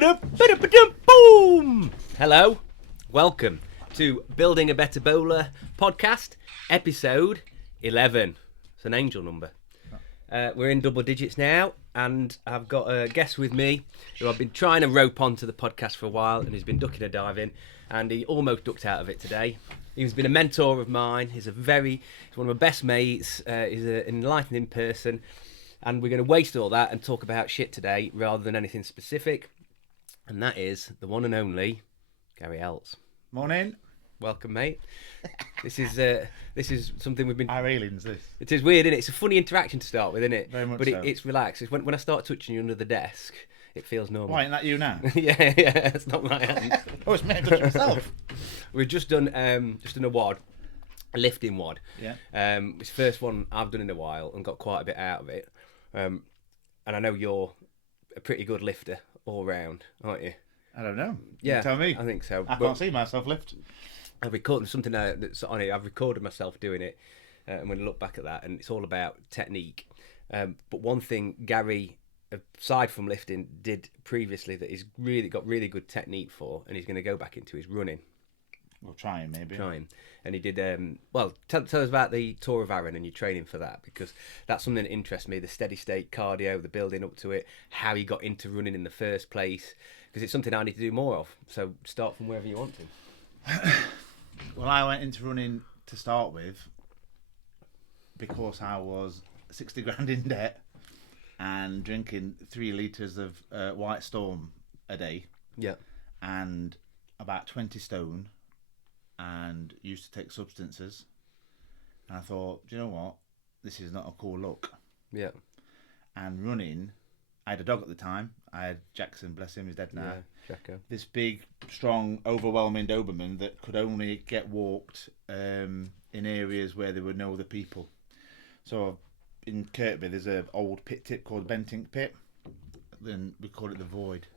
Boom! Hello, welcome to Building a Better Bowler podcast, episode 11. It's an angel number. We're in double digits now, and I've got a guest with me who I've been trying to rope onto the podcast for a while, and he's been ducking and diving, and he almost ducked out of it today. He's been a mentor of mine. He's one of my best mates. He's an enlightening person, and we're going to waste all that and talk about shit today rather than anything specific. And that is the one and only Gary Elts. Morning. Welcome, mate. This is something we've been. How aliens this? It is weird, isn't it? It's a funny interaction to start with, isn't it? Very much but so. It's relaxed. It's when I start touching you under the desk, it feels normal. Why, ain't that you now? yeah, it's not my hand. Oh, it's me. I touched myself. We've just done a WOD, a lifting WOD. Yeah. It's the first one I've done in a while and got quite a bit out of it. And I know you're a pretty good lifter all round, aren't you? I don't know. Yeah, You tell me. I think so. I can't see myself lift. I've recorded something that's on it. I've recorded myself doing it. I'm going to look back at that, and it's all about technique. But one thing Gary, aside from lifting, did previously that he's really got really good technique for, and he's going to go back into his running. Well, trying maybe. And he did. Tell us about the Tour of Arran and your training for that, because that's something that interests me. The steady state cardio, the building up to it, how he got into running in the first place, because it's something I need to do more of. So start from wherever you want to. Well, I went into running to start with because I was 60 grand in debt and drinking 3 litres of White Storm a day. Yeah. And about 20 stone and used to take substances. And I thought, do you know what? This is not a cool look. Yeah. And running, I had a dog at the time. I had Jackson, bless him, he's dead now. Yeah, Jacko. This big, strong, overwhelming Doberman that could only get walked in areas where there were no other people. So in Kirkby, there's an old pit tip called Bentink Pit. Then we call it the Void.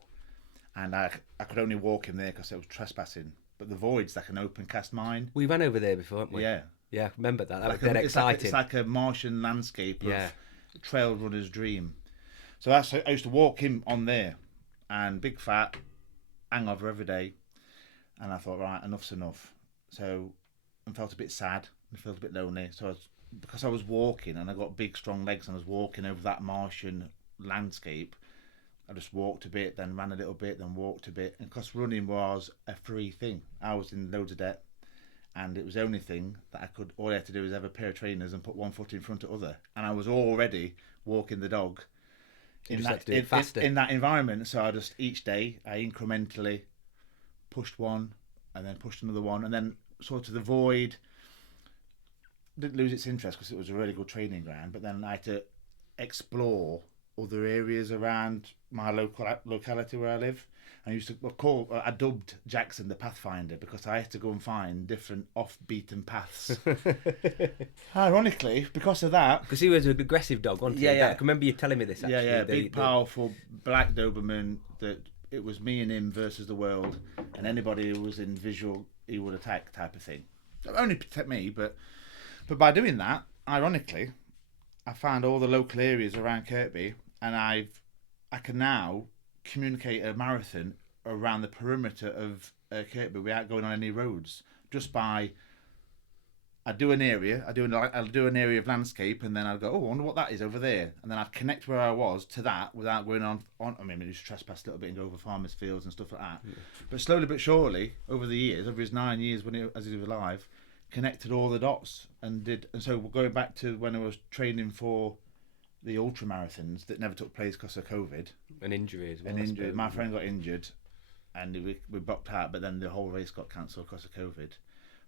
And I could only walk him there because I was trespassing. But the Void's like an open cast mine. We ran over there before, haven't we? Yeah. Yeah, I remember that. That Like was dead exciting. It's like a Martian landscape of Yeah. trail runner's dream. So I used to walk him on there, and big fat hangover every day. And I thought, right, enough's enough. So I felt a bit sad and felt a bit lonely. So because I was walking and I got big strong legs and I was walking over that Martian landscape, I just walked a bit, then ran a little bit, then walked a bit. And because running was a free thing, I was in loads of debt, and it was the only thing that all I had to do was have a pair of trainers and put one foot in front of the other. And I was already walking the dog in that environment. So I just, each day, I incrementally pushed one and then pushed another one. And then sort of the Void didn't lose its interest because it was a really good training ground. But then I had to explore other areas around my locality where I live. I dubbed Jackson the Pathfinder because I had to go and find different off-beaten paths. Ironically, because of that, because he was an aggressive dog, wasn't he? Yeah. I can remember you telling me this, actually. Yeah, big, powerful black Doberman that it was me and him versus the world, and anybody who was in visual, he would attack type of thing. Only protect me, but by doing that, ironically, I found all the local areas around Kirkby, and I can now communicate a marathon around the perimeter of Kirkby without going on any roads, just by I'll do an area of landscape, and then I'll go, oh, I wonder what that is over there, and then I'd connect where I was to that without going on. I mean, I used to trespass a little bit and go over farmers' fields and stuff like that. Yeah. But slowly but surely, over the years, over his 9 years as he was alive, connected all the dots and so going back to when I was training for the ultra marathons that never took place because of COVID. An injury as well. My friend got injured and we booked out, but then the whole race got cancelled because of COVID.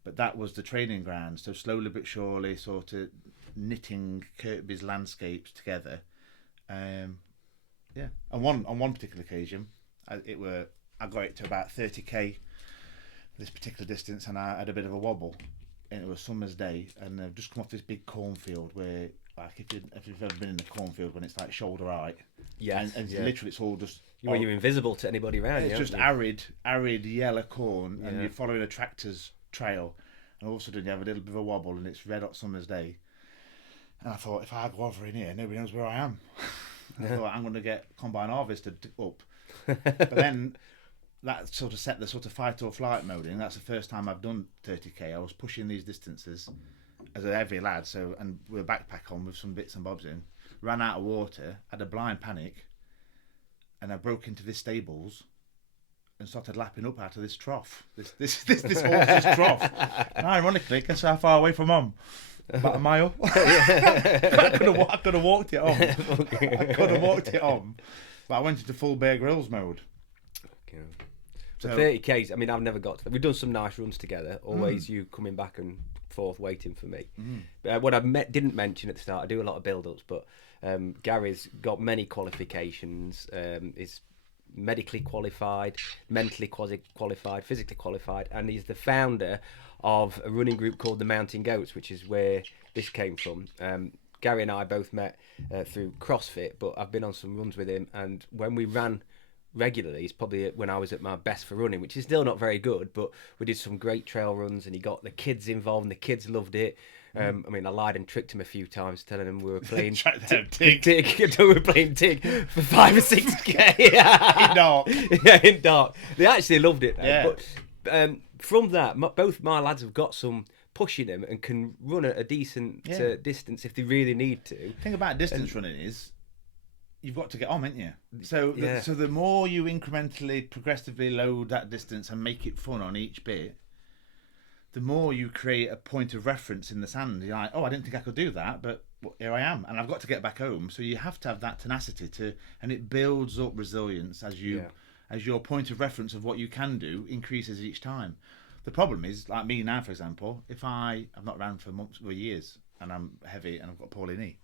But that was the training ground. So slowly but surely, sort of knitting Kirkby's landscapes together. And on one particular occasion, I got it to about 30k this particular distance, and I had a bit of a wobble. And it was summer's day, and I've just come off this big cornfield where, like, if you've ever been in a cornfield when it's like shoulder height, and literally it's all just you're invisible to anybody around. It's just arid yellow corn, and you're following a tractor's trail, and all of a sudden you have a little bit of a wobble, and it's red hot summer's day. And I thought, if I go over in here, nobody knows where I am. I thought I'm going to get combine harvested up, but then that sort of set the sort of fight or flight mode in. That's the first time I've done 30k. I was pushing these distances as a heavy lad, and with a backpack on with some bits and bobs in. Ran out of water, had a blind panic, and I broke into this stables and started lapping up out of this trough. This horse's trough. And ironically, guess how far away from home? About a mile. I could have walked it on. I could have walked it on, but I went into full Bear Grylls mode. Okay. So 30k's. I mean, I've never got to that. We've done some nice runs together. Always you coming back and forth, waiting for me. But what I didn't mention at the start, I do a lot of build-ups, but Gary's got many qualifications. Is medically qualified, mentally qualified, physically qualified, and he's the founder of a running group called the Mountain Goats, which is where this came from. Gary and I both met through CrossFit, but I've been on some runs with him, and when we ran regularly, it's probably when I was at my best for running, which is still not very good, but we did some great trail runs, and he got the kids involved, and the kids loved it. I mean, I lied and tricked him a few times, telling him we were playing Tig. We were playing Tig for 5 or 6k. In dark. Yeah, in dark. They actually loved it, though. Yeah. But from that, both my lads have got some pushing them and can run at a decent distance if they really need to. The thing about distance running is you've got to get on, haven't you? So the more you incrementally, progressively load that distance and make it fun on each bit, the more you create a point of reference in the sand. You're like, oh, I didn't think I could do that, but here I am, and I've got to get back home. So you have to have that tenacity and it builds up resilience as your point of reference of what you can do increases each time. The problem is, like me now, for example, if I've not ran for months or years, and I'm heavy and I've got a poorly knee.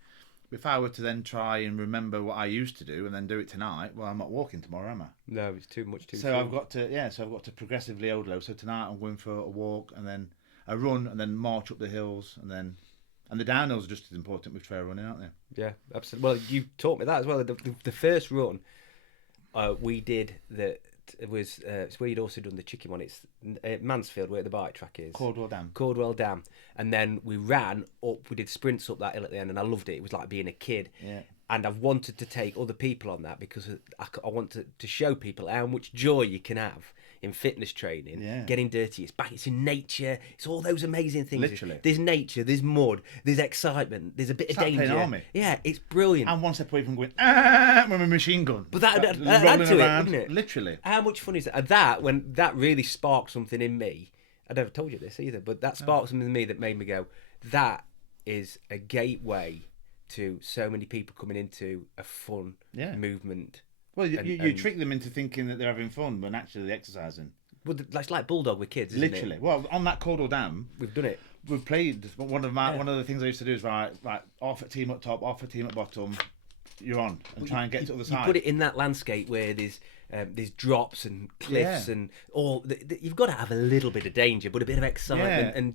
If I were to then try and remember what I used to do and then do it tonight, well, I'm not walking tomorrow, am I? No, it's too much. So I've got to progressively overload. So tonight I'm going for a walk and then a run and then march up the hills and the downhills are just as important with trail running, aren't they? Yeah, absolutely. Well, you taught me that as well. The first run we did that was it's where you'd also done the chicken one. It's Mansfield, where the bike track is. Cordwell Dam. And then we ran up, we did sprints up that hill at the end, and I loved it. It was like being a kid. Yeah. And I've wanted to take other people on that because I want to show people how much joy you can have in fitness training, getting dirty. It's in nature. It's all those amazing things. Literally. There's nature, there's mud, there's excitement, there's a bit of danger. Playing army. Yeah, it's brilliant. I'm one step away from going, with a machine gun. But that add to it, wouldn't it? Literally. How much fun is that? When that really sparked something in me. I never told you this either, but that sparked something in me that made me go, that is a gateway to so many people coming into a fun movement. Well, you trick them into thinking that they're having fun when actually they're exercising. Well, it's like Bulldog with kids, isn't Literally. it? Well, on that Cordwell Dam, we've done it. We've played. One of the things I used to do is right, off a team up top, off a team at bottom. You're on and try and get to the other side. You put it in that landscape where there's drops and cliffs and all. You've got to have a little bit of danger, but a bit of excitement and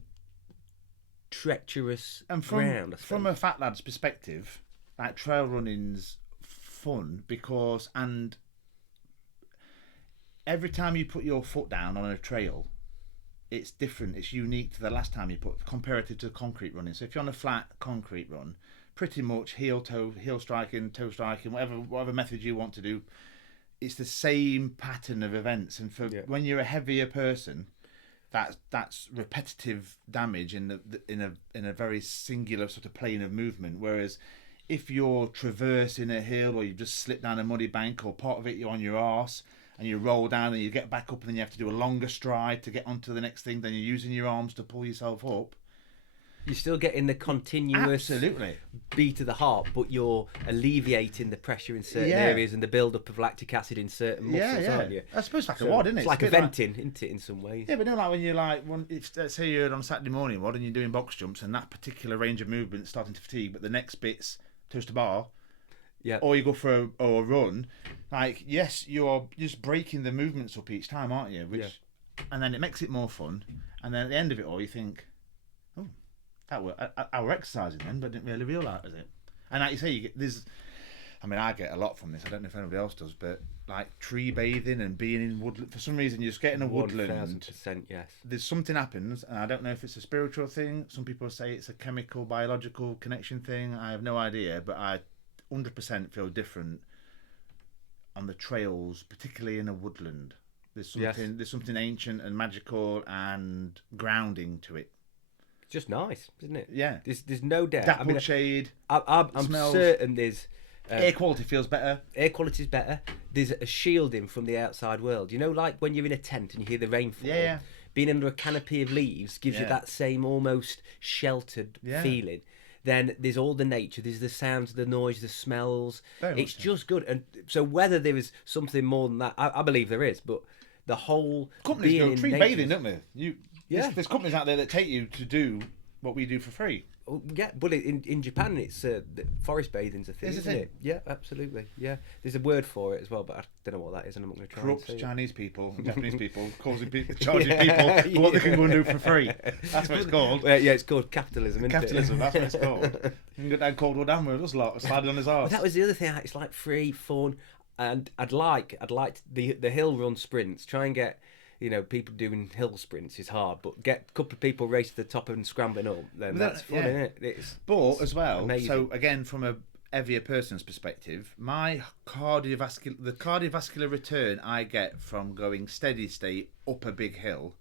treacherous ground. From a fat lad's perspective, like trail running's fun because every time you put your foot down on a trail, it's different. It's unique to the last time you put, comparative to concrete running. So if you're on a flat concrete run, pretty much heel striking, toe striking, whatever method you want to do, it's the same pattern of events. And when you're a heavier person, that's repetitive damage in a very singular sort of plane of movement. Whereas if you're traversing a hill or you just slip down a muddy bank or part of it you're on your arse and you roll down and you get back up and then you have to do a longer stride to get onto the next thing, then you're using your arms to pull yourself up. You're still getting the continuous beat of the heart, but you're alleviating the pressure in certain areas and the build-up of lactic acid in certain muscles, aren't you? I suppose it's like a WOD, isn't it? It's like a venting, isn't it, in some ways? Yeah, but like when you're let's say you're on Saturday morning WOD and you're doing box jumps and that particular range of movement is starting to fatigue, but the next bit's toast to bar, or you go for a run, like, yes, you're just breaking the movements up each time, aren't you? And then it makes it more fun, and then at the end of it all you think, oh, I were exercising then, but didn't really realise it. And like you say, I get a lot from this. I don't know if anybody else does, but like tree bathing and being in woodland. For some reason, you're just getting a woodland. 1000%, yes. There's something happens, and I don't know if it's a spiritual thing. Some people say it's a chemical, biological connection thing. I have no idea, but 100% feel different on the trails, particularly in a woodland. There's something ancient and magical and grounding to it. It's just nice, isn't it? Yeah. There's no doubt. Dappled shade. I'm smells. certain there's Air quality feels better. Air quality's better. There's a shielding from the outside world. You know, like when you're in a tent and you hear the rainfall. Yeah. Being under a canopy of leaves gives you that same almost sheltered feeling. Then there's all the nature. There's the sounds, the noise, the smells. It's just good. And so whether there is something more than that, I believe there is. But the whole companies go free bathing, don't they? There's companies out there that take you to do what we do for free. Yeah, but in Japan, it's forest bathing's a thing, isn't it? Yeah, absolutely. Yeah, there's a word for it as well, but I don't know what that is, and I'm not going to try. Corrupt Chinese people, Japanese people, charging people for what they can go and do for free. That's what it's called. Yeah, it's called capitalism. Isn't Capitalism. It? That's what it's called. You can go down Cold War Dam with us lot, sliding on his arse. That was the other thing. It's like free fun, and I'd like the hill run sprints. Try and get. People doing hill sprints is hard, but get a couple of people race to the top and scrambling up, then that's fun, isn't it? But as well, amazing. So again, from a heavier person's perspective, the cardiovascular return I get from going steady state up a big hill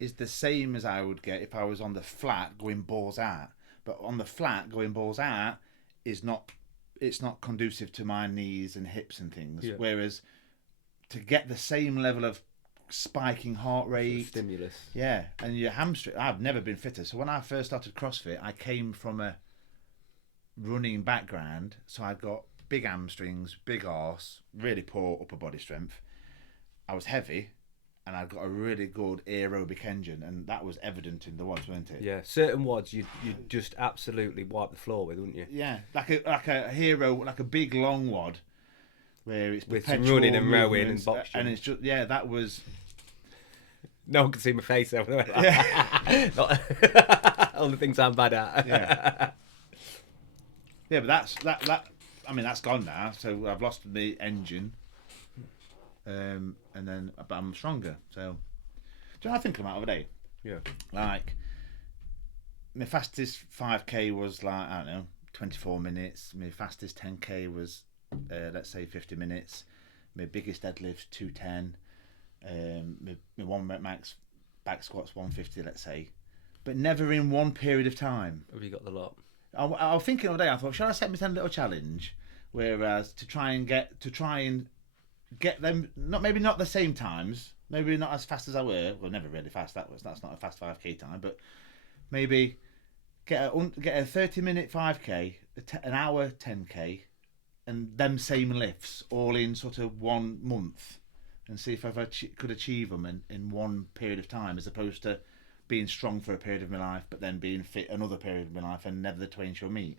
is the same as I would get if I was on the flat going balls out. But on the flat going balls out it's not conducive to my knees and hips and things. Yeah. Whereas to get the same level of spiking heart rate, stimulus, and your hamstring. I've never been fitter, so when I first started CrossFit, I came from a running background, so I got big hamstrings, big arse, really poor upper body strength. I was heavy, and I got a really good aerobic engine, and that was evident in the WODs, weren't it? Yeah, certain WODs you just absolutely wipe the floor with, wouldn't you? Yeah, like a hero, like a big long WOD. Where it's with some running and rowing and boxing, and it's just that was. No one can see my face though. Yeah. All the things I'm bad at. Yeah, but that's that's gone now. So I've lost the engine, but I'm stronger. So, do you know what I think about the other day? Yeah. Like my fastest 5k was like, I don't know, 24 minutes. My fastest 10k was let's say 50 minutes. My biggest deadlift 210. My one max back squats 150, let's say, but never in one period of time. Have you got the lot? I was thinking all day. I thought, should I set myself a little challenge, whereas to try and get them maybe not the same times, maybe not as fast as I were. Well, never really fast. That's not a fast 5k time, but maybe get a 30-minute 5k, an hour 10k. And them same lifts all in sort of 1 month, and see if I could achieve them in one period of time, as opposed to being strong for a period of my life, but then being fit another period of my life, and never the twain shall meet.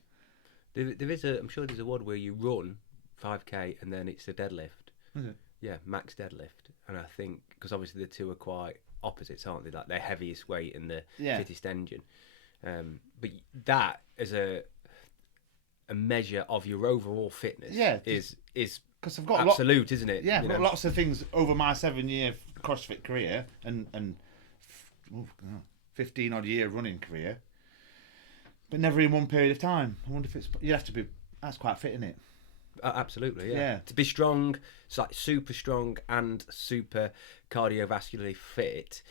I'm sure there's a WOD where you run 5k and then it's a deadlift. Is it? Yeah, max deadlift, and I think because obviously the two are quite opposites, aren't they? Like the heaviest weight and the fittest engine. But that as a measure of your overall fitness is because I've got absolute, isn't it? Yeah, I've got lots of things over my 7-year CrossFit career and 15 odd year running career, but never in one period of time. I wonder if that's quite fit, isn't it? Absolutely, yeah. To be strong, it's like super strong and super cardiovascularly fit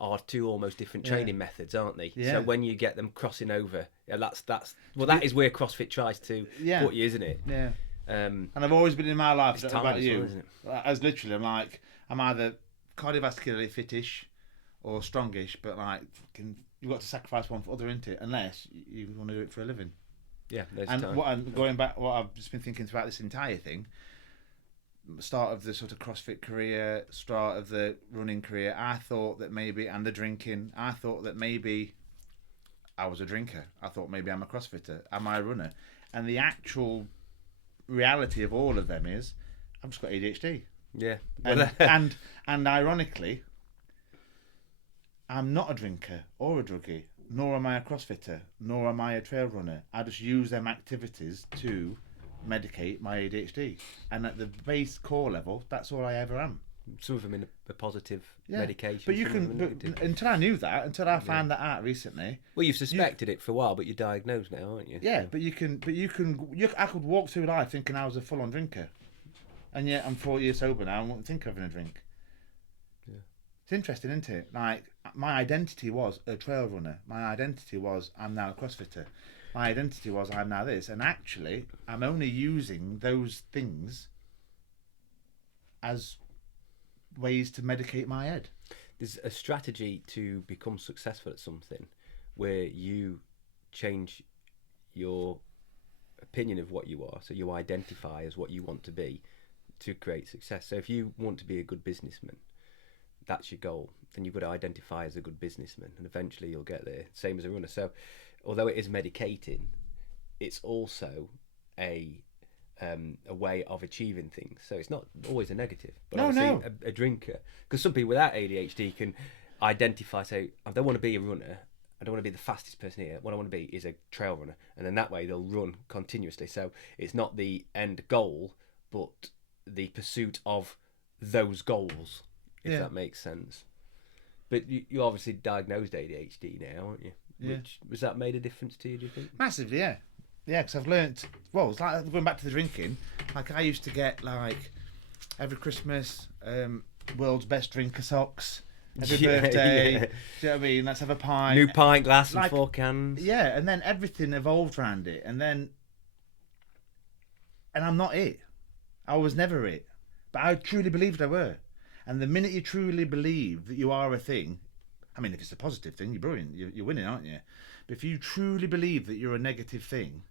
are two almost different training methods, aren't they? Yeah. So when you get them crossing over, that is where CrossFit tries to put you, isn't it? Yeah. And I've always been in my life, I don't know about you, isn't it? As literally, I'm either cardiovascularly fittish or strongish, but you've got to sacrifice one for other, isn't it? Unless you want to do it for a living. Yeah, going back, what I've just been thinking throughout this entire thing, start of the sort of CrossFit career, start of the running career, I thought that maybe, and the drinking, I thought that maybe I was a drinker. I thought maybe I'm a CrossFitter. Am I a runner? And the actual reality of all of them is I've just got ADHD. Yeah. And ironically, I'm not a drinker or a druggie, nor am I a CrossFitter, nor am I a trail runner. I just use them activities to medicate my ADHD, and at the base core level, that's all I ever am. Some of them in a positive Yeah. medication. But you some of them in a can. negative. But until I knew that, until I found that out recently. Well, you've suspected it for a while, but you're diagnosed now, aren't you? Yeah, but you can. I could walk through life thinking I was a full-on drinker, and yet I'm 40 years sober now. I won't think of having a drink. Yeah. It's interesting, isn't it? Like, my identity was a trail runner. My identity was I'm now a CrossFitter. My identity was I'm now this. And actually, I'm only using those things as ways to medicate my head. There's a strategy to become successful at something where you change your opinion of what you are, so you identify as what you want to be to create success. So if you want to be a good businessman, that's your goal, then you've got to identify as a good businessman, and eventually you'll get there. Same as a runner. So although it is medicating, it's also a way of achieving things. So it's not always a negative. But No. A drinker, because some people without ADHD can identify, say, I don't want to be a runner, I don't want to be the fastest person here, what I want to be is a trail runner, and then that way they'll run continuously. So it's not the end goal, but the pursuit of those goals, if that makes sense. But you obviously diagnosed ADHD now, aren't you? Yeah. Was that made a difference to you, do you think? Massively, yeah. Yeah, because I've learnt. Well, it's like going back to the drinking. Like, I used to get, like, every Christmas, world's best drinker socks. Every birthday. Yeah. Do you know what I mean? Let's have a pint. New pint glass and Like, 4 cans. Yeah, and then everything evolved around it. And I'm not it. I was never it. But I truly believed I were. And the minute you truly believe that you are a thing, I mean, if it's a positive thing, you're brilliant. You're winning, aren't you? But if you truly believe that you're a negative thing,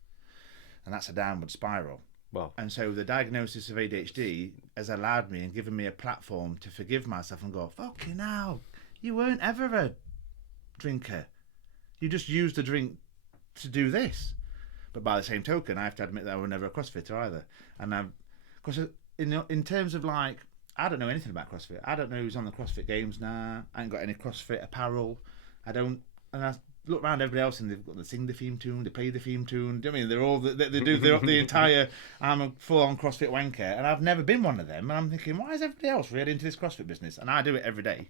and that's a downward spiral. Well, And so the diagnosis of ADHD has allowed me and given me a platform to forgive myself and go, fucking hell, you weren't ever a drinker. You just used a drink to do this. But by the same token, I have to admit that I was never a CrossFitter either. And because in terms of, like, I don't know anything about CrossFit. I don't know who's on the CrossFit Games now. I ain't got any CrossFit apparel. I look around everybody else and they've got the sing the theme tune, they play the theme tune. I mean, they're all they do the entire. I'm a full-on CrossFit wanker, and I've never been one of them. And I'm thinking, why is everybody else really into this CrossFit business? And I do it every day.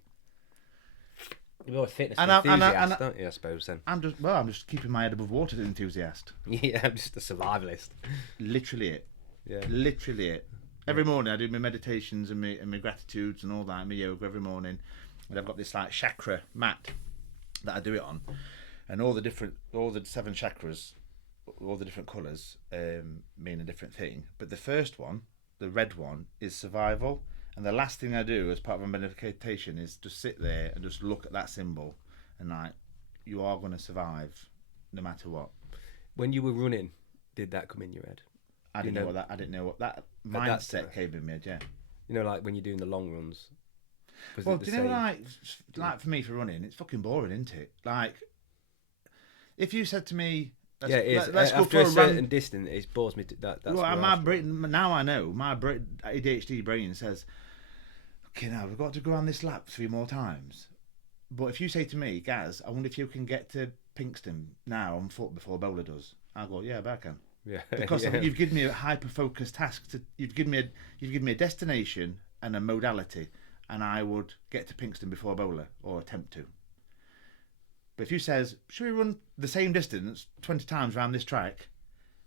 you're a fitness And enthusiast, aren't you, I suppose, then? I'm just keeping my head above water, enthusiast. Yeah, I'm just a survivalist. Literally it. Yeah. Literally it. Every morning I do my meditations and my gratitudes and all that, and my yoga every morning. And I've got this, like, chakra mat that I do it on, and all the 7 chakras, all the different colours mean a different thing. But the first one, the red one, is survival. And the last thing I do as part of my meditation is just sit there and just look at that symbol, and, like, you are going to survive no matter what. When you were running, did that come in your head? I didn't know what that mindset came in my head. Yeah. You know, like when you're doing the long runs. Well, do you know, like for me, for running, it's fucking boring, isn't it? Like, if you said to me, it is. Let's go after for a a certain run. distance, it bores me. That's Well, where my brain, now I know, my ADHD brain says, okay, now we've got to go on this lap 3 more times. But if you say to me, Gaz, I wonder if you can get to Pinkston now on foot before Bowler does, I'll go, yeah, but I can. Yeah. Because you've given me a hyper-focused task. You've given me a destination and a modality, and I would get to Pinkston before Bowler, or attempt to. But if you says, should we run the same distance 20 times around this track?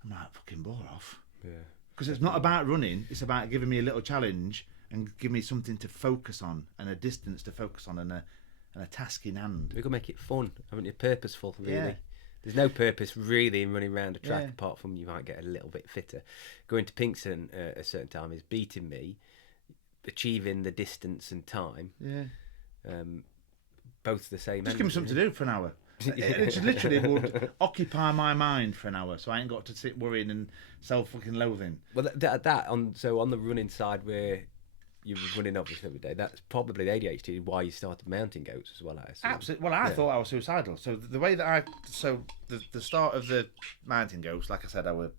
I'm like, fucking bore off. Yeah. Because it's not about running, it's about giving me a little challenge and give me something to focus on, and a distance to focus on, and a task in hand. We've got to make it fun, haven't you? Purposeful, really. Yeah. There's no purpose really in running around a track, Yeah. apart from you might get a little bit fitter. Going to Pinkston at a certain time is beating me, achieving the distance and time. Yeah. Both the same. Just give me something to do for an hour. It literally would occupy my mind for an hour, so I ain't got to sit worrying and self-fucking-loathing. Well, on the running side where you're running obviously every day, that's probably the ADHD why you started mountain goats as well. I assume. Absolutely. Well, I thought I was suicidal. So the way that the start of the mountain goats, like I said, I were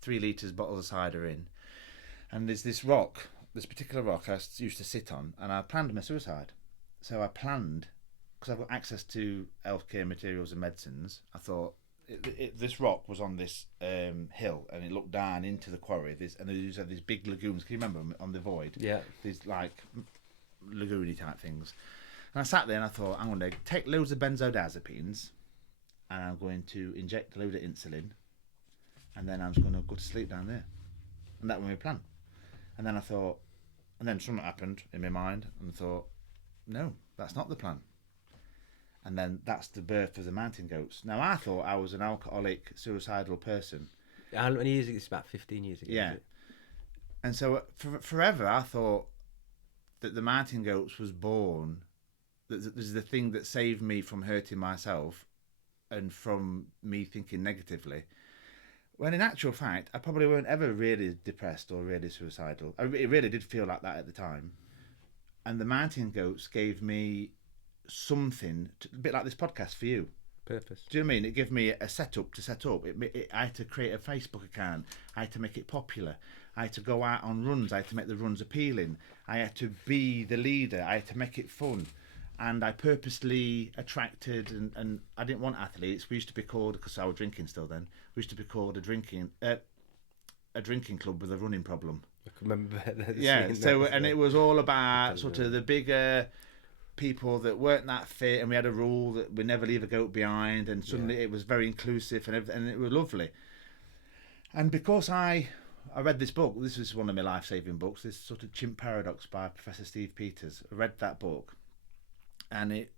3 litres bottles of cider in, and there's this particular rock I used to sit on, and I planned my suicide. So I planned, because I've got access to healthcare materials and medicines, I thought, this rock was on this hill, and it looked down into the quarry. And there used to have these big lagoons. Can you remember them on the void? Yeah. These like lagoony type things. And I sat there and I thought, I'm going to take loads of benzodiazepines, and I'm going to inject a load of insulin, and then I'm just going to go to sleep down there. And that was my plan. And then I thought, and then something happened in my mind, and I thought, no, that's not the plan. And then that's the birth of the Mountain Goats. Now, I thought I was an alcoholic, suicidal person. How many years ago? It's about 15 years ago. Yeah. And so forever I thought that the Mountain Goats was born, that this is the thing that saved me from hurting myself and from me thinking negatively. When in actual fact, I probably weren't ever really depressed or really suicidal. It really did feel like that at the time. And the Mountain Goats gave me something, a bit like this podcast for you. Purpose. Do you know what I mean? It gave me a setup to set up. I had to create a Facebook account. I had to make it popular. I had to go out on runs. I had to make the runs appealing. I had to be the leader. I had to make it fun. And I purposely attracted, and I didn't want athletes. We used to be called, because I was drinking still then, we used to be called a drinking club with a running problem. I can remember that. Yeah, so, and it was all about sort of the bigger people that weren't that fit, and we had a rule that we never leave a goat behind, and suddenly it was very inclusive and everything, and it was lovely. And because I read this book, this is one of my life-saving books, this sort of Chimp Paradox by Professor Steve Peters. I read that book, and it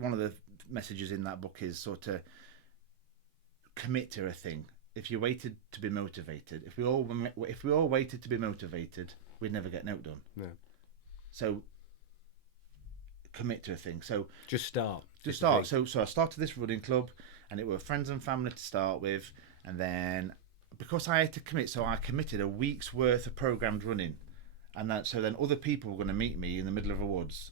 one of the messages in that book is sort of commit to a thing. If you waited to be motivated, if we all waited to be motivated, we'd never get no done. No. So commit to a thing. So just start. So I started this running club, and it were friends and family to start with, and then because I had to commit, so I committed a week's worth of programmed running, and so then other people were going to meet me in the middle of a woods,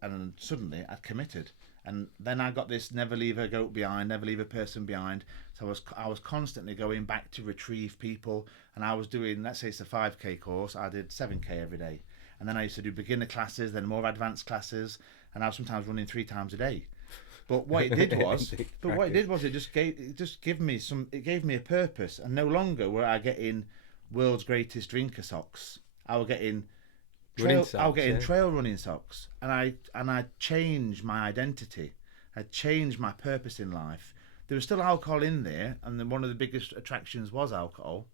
and then suddenly I'd committed. And then I got this never leave a goat behind, never leave a person behind. So I was constantly going back to retrieve people, and I was doing, let's say it's a 5k course, I did 7k every day. And then I used to do beginner classes, then more advanced classes, and I was sometimes running 3 times a day. But what it did was, it just gave me a purpose. And no longer were I getting world's greatest drinker socks. I was getting trail running socks, and I changed my identity. I changed my purpose in life. There was still alcohol in there, and then one of the biggest attractions was alcohol,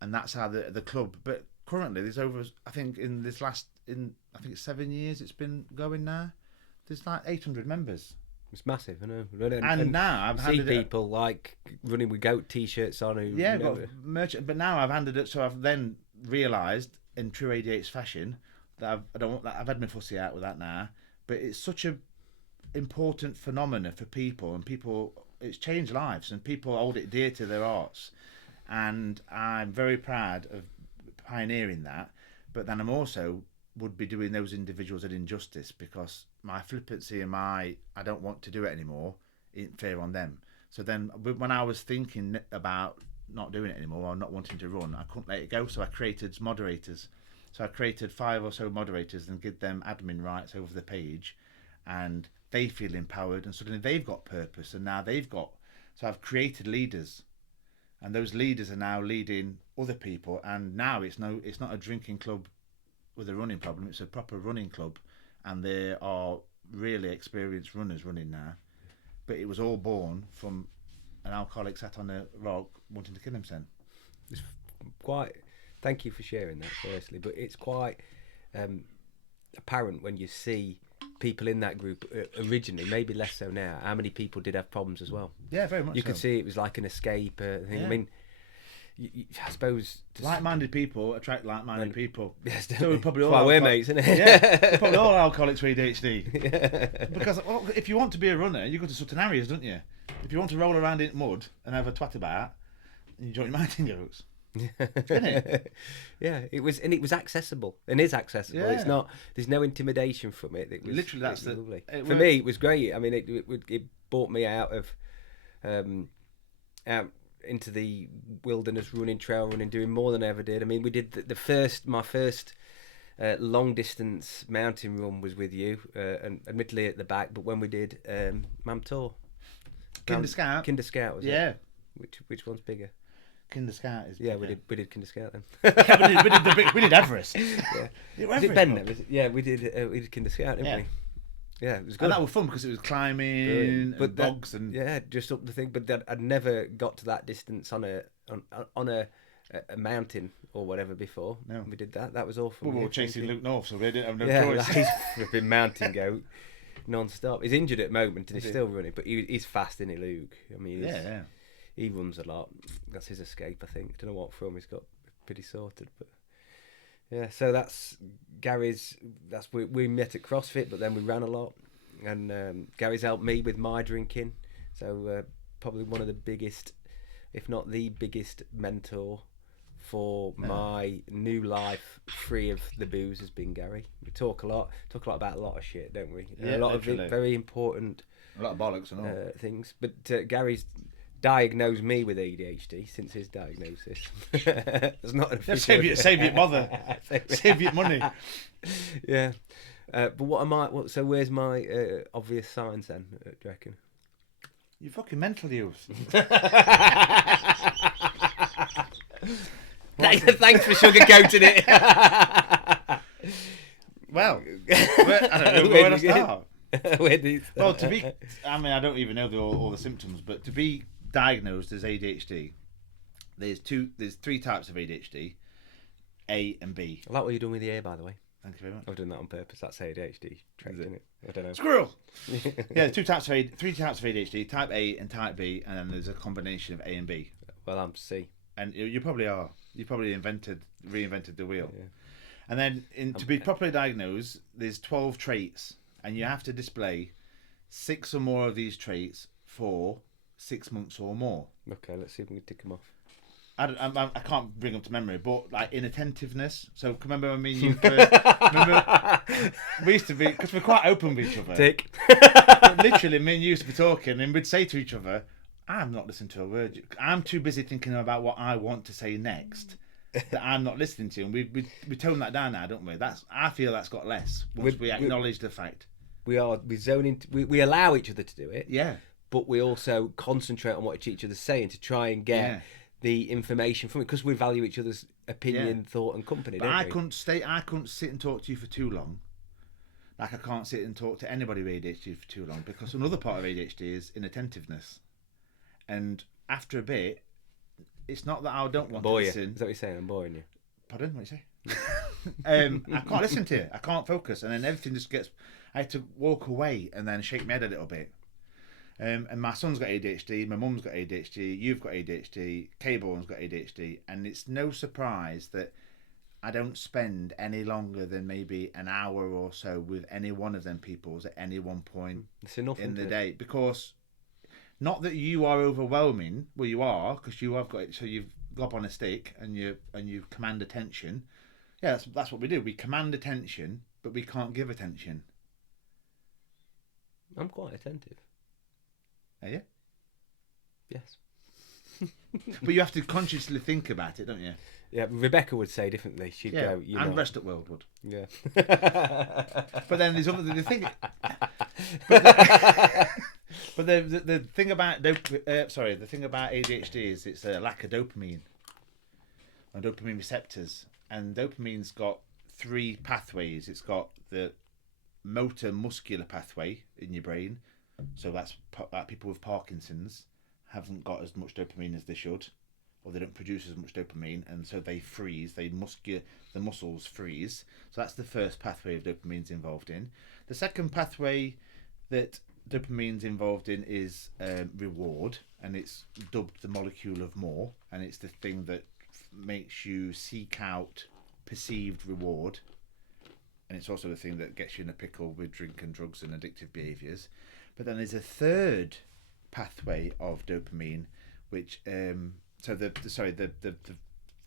and that's how the club. But currently, there's over, I think it's 7 years it's been going now. There's like 800 members. It's massive, I know. And now I've handed people like running with goat t-shirts on. Who, yeah, got merchant. But now I've handed it, so I've then realised, in true ADH fashion, that I've had my fussy out with that now. But it's such a important phenomena for people, and it's changed lives, and people hold it dear to their hearts. And I'm very proud of pioneering that. But then I'm also would be doing those individuals an injustice, because my flippancy and I don't want to do it anymore, ain't fair on them. So then when I was thinking about not doing it anymore or not wanting to run, I couldn't let it go, so I created moderators. So I created 5 or so moderators and give them admin rights over the page, and they feel empowered, and suddenly they've got purpose, and now so I've created leaders, and those leaders are now leading other people, and now it's not a drinking club with a running problem, it's a proper running club, and there are really experienced runners running now. But it was all born from an alcoholic sat on a rock wanting to kill himself. It's quite, thank you for sharing that firstly, but it's quite apparent when you see people in that group originally, maybe less so now, how many people did have problems as well. Yeah, very much. You could see it was like an escape thing. Yeah. I mean, I suppose like-minded people attract like-minded people. Yes, so we're probably all why we're mates, isn't it? Yeah, we're probably all alcoholics with ADHD. Yeah. Because if you want to be a runner, you go to Sutton Harriers, don't you? If you want to roll around in mud and have a twat about, you join Mountain Goats. Isn't it? Yeah, it was accessible and is accessible. Yeah. It's not. There's no intimidation from it. It was literally lovely. For me, it was great. I mean, it brought me out of out into the wilderness, running, trail running, doing more than I ever did. I mean, we did my first long distance mountain run was with you, and admittedly at the back, but when we did Mam Tor, Kinder Scout. Kinder Scout was it? Yeah. Which one's bigger? Kinder Scout is. Yeah, bigger. we did Kinder Scout then. Yeah, we did Everest. Yeah. Yeah, Was it Ben? Yeah, we did Kinder Scout, didn't Yeah. we? Yeah, it was good. And that was fun because it was climbing Brilliant. and bogs and yeah, just up the thing. But I'd never got to that distance on a mountain or whatever before. No. We did that. That was awful. we were chasing Luke North, so we didn't have no Yeah, choice. he's flipping mountain goat non-stop. He's injured at the moment and he's still running, but he's fast, isn't he, Luke? I mean, Yeah. he runs a lot. That's his escape, I think. Don't know what form he's got pretty sorted, but yeah. So that's Gary's. That's we met at CrossFit, but then we ran a lot, and Gary's helped me with my drinking. So probably one of the biggest, if not the biggest, mentor for my new life free of the booze has been Gary. We talk a lot about a lot of shit, don't we? Yeah, a lot literally. of very important A lot of bollocks and all. things. But Gary's diagnosed me with ADHD since his diagnosis. There's not an official... Save your mother. Save your money. Yeah. But what am I... so where's my obvious signs then, do you reckon? You fucking mental youth. Thanks for sugarcoating it. Well, I don't know where to start. Where do you start? Well, I don't even know all the symptoms, but to be diagnosed as ADHD, there's three types of ADHD, A and B. I like what you're doing with the A, by the way. Thank you very much. I've done that on purpose. That's ADHD trait, isn't it? I don't know. Squirrel. Yeah, three types of ADHD: type A and type B, and then there's a combination of A and B. Well, I'm C. And you probably are. You probably reinvented the wheel. Yeah. And then to be properly diagnosed, there's 12 traits, and you have to display 6 or more of these traits for 6 months or more. Okay, let's see if we can tick them off. I can't bring them to memory, but like inattentiveness. So remember when me and you first... we used to be... Because we're quite open with each other. Tick. Literally, me and you used to be talking, and we'd say to each other, I'm not listening to a word. I'm too busy thinking about what I want to say next that I'm not listening to. And we tone that down now, don't we? I feel that's got less once we acknowledge the fact. We zone into... We allow each other to do it. Yeah. But we also concentrate on what each other's saying to try and get the information from it, because we value each other's opinion, thought, and company. But don't I we? couldn't sit and talk to you for too long. Like I can't sit and talk to anybody with ADHD for too long, because another part of ADHD is inattentiveness. And after a bit, it's not that I don't want to listen. Is that what you're saying? I'm boring you. Pardon? What you say? I can't listen to it. I can't focus, and then everything just gets. I had to walk away and then shake my head a little bit. And my son's got ADHD, my mum's got ADHD, you've got ADHD, K-Born's got ADHD, and it's no surprise that I don't spend any longer than maybe an hour or so with any one of them peoples at any one point in the day, because not that you are overwhelming. Well, you are, because you have got it. So you've got up on a stick and you command attention. Yeah, that's what we do. We command attention, but we can't give attention. I'm quite attentive. Are you? Yes. But you have to consciously think about it, don't you? Yeah, Rebecca would say differently. She'd go, and rest at World would. Yeah. But then there's the thing. But the thing about the thing about ADHD is it's a lack of dopamine and dopamine receptors, and dopamine's got 3 pathways. It's got the motor muscular pathway in your brain, so that's people with Parkinson's haven't got as much dopamine as they should, or they don't produce as much dopamine, and so they freeze. The muscles freeze. So that's the first pathway of dopamine's involved in. The second pathway that dopamine's involved in is reward, and it's dubbed the molecule of more, and it's the thing that makes you seek out perceived reward, and it's also the thing that gets you in a pickle with drink and drugs and addictive behaviours. But then there's a third pathway of dopamine, which the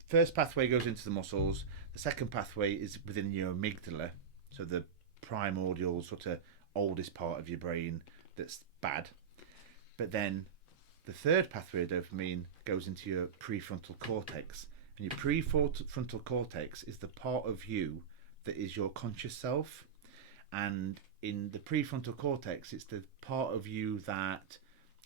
first pathway goes into the muscles. The second pathway is within your amygdala, so the primordial sort of oldest part of your brain that's bad. But then the third pathway of dopamine goes into your prefrontal cortex, and your prefrontal cortex is the part of you that is your conscious self. And in the prefrontal cortex, it's the part of you that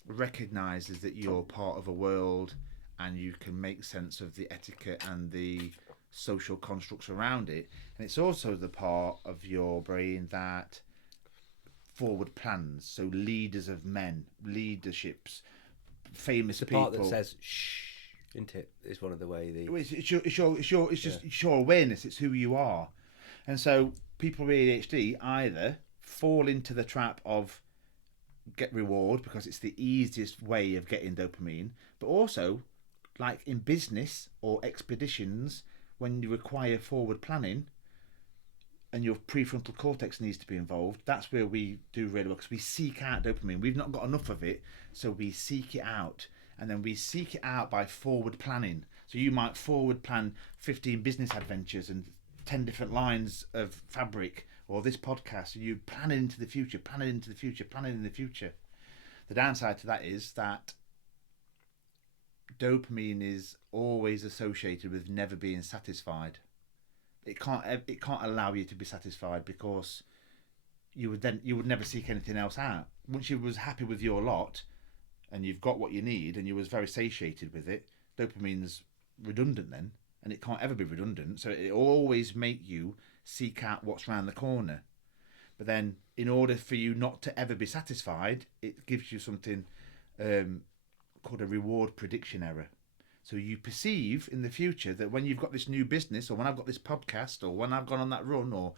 recognises that you're part of a world and you can make sense of the etiquette and the social constructs around it. And it's also the part of your brain that forward plans. So leaders of men, leaderships, famous The people. part that says shh, isn't it? Is one of the way the It's your awareness. It's who you are. And so people with ADHD either fall into the trap of get reward because it's the easiest way of getting dopamine, but also, like in business or expeditions, when you require forward planning and your prefrontal cortex needs to be involved, that's where we do really well because we seek out dopamine. We've not got enough of it, so we seek it out. And then we seek it out by forward planning. So you might forward plan 15 business adventures and 10 different lines of fabric, or this podcast. You plan it into the future, plan it into the future, plan it in the future. The downside to that is that dopamine is always associated with never being satisfied. It can't allow you to be satisfied because you would never seek anything else out. Once you was happy with your lot and you've got what you need and you was very satiated with it, dopamine's redundant then, and it can't ever be redundant. So it always make you seek out what's round the corner. But then in order for you not to ever be satisfied, it gives you something called a reward prediction error. So you perceive in the future that when you've got this new business, or when I've got this podcast, or when I've gone on that run, or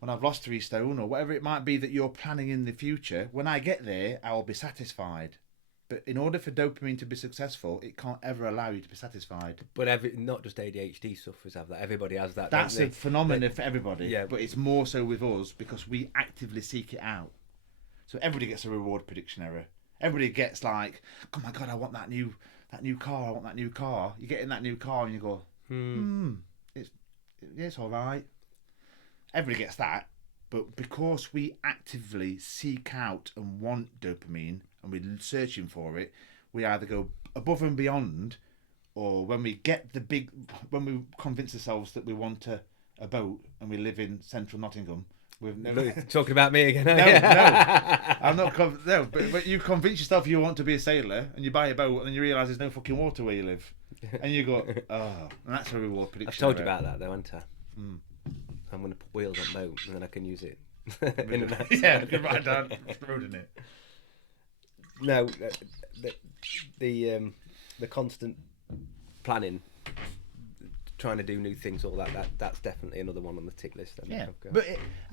when I've lost 3 stone, or whatever it might be that you're planning in the future, when I get there, I will be satisfied. But in order for dopamine to be successful, it can't ever allow you to be satisfied. But not just ADHD sufferers have that. Everybody has that. That's a phenomenon for everybody. Yeah. But it's more so with us because we actively seek it out. So everybody gets a reward prediction error. Everybody gets like, oh my God, I want that new car. I want that new car. You get in that new car and you go, it's all right. Everybody gets that. But because we actively seek out and want dopamine and we're searching for it, we either go above and beyond, or when we convince ourselves that we want a boat and we live in central Nottingham, we've never talking about me again. No, I'm not. But you convince yourself you want to be a sailor and you buy a boat and then you realise there's no fucking water where you live, and you go, oh, and that's a reward prediction. I've told you about that though, haven't I? I'm going to put wheels on boat and then I can use it. Yeah, I can ride down the road in it. No, the constant planning, trying to do new things, all that's definitely another one on the tick list. Yeah,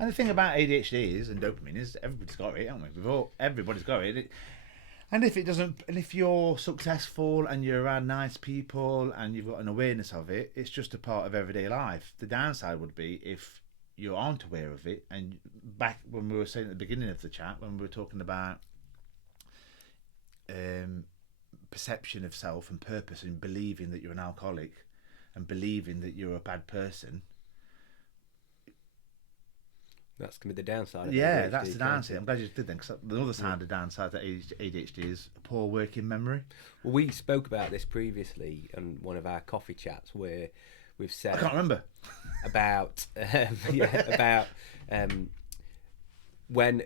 and the thing about ADHD is, and dopamine is, everybody's got it, haven't we? Everybody's got it. And if you're successful and you're around nice people and you've got an awareness of it, it's just a part of everyday life. The downside would be if you aren't aware of it. And back when we were saying at the beginning of the chat, when we were talking about perception of self and purpose and believing that you're an alcoholic and believing that you're a bad person, that's going to be the downside. Yeah, that's the downside. I'm glad you did that, because the other side of the downside that ADHD is a poor working memory. Well, we spoke about this previously on one of our coffee chats where we've said... I can't remember. About when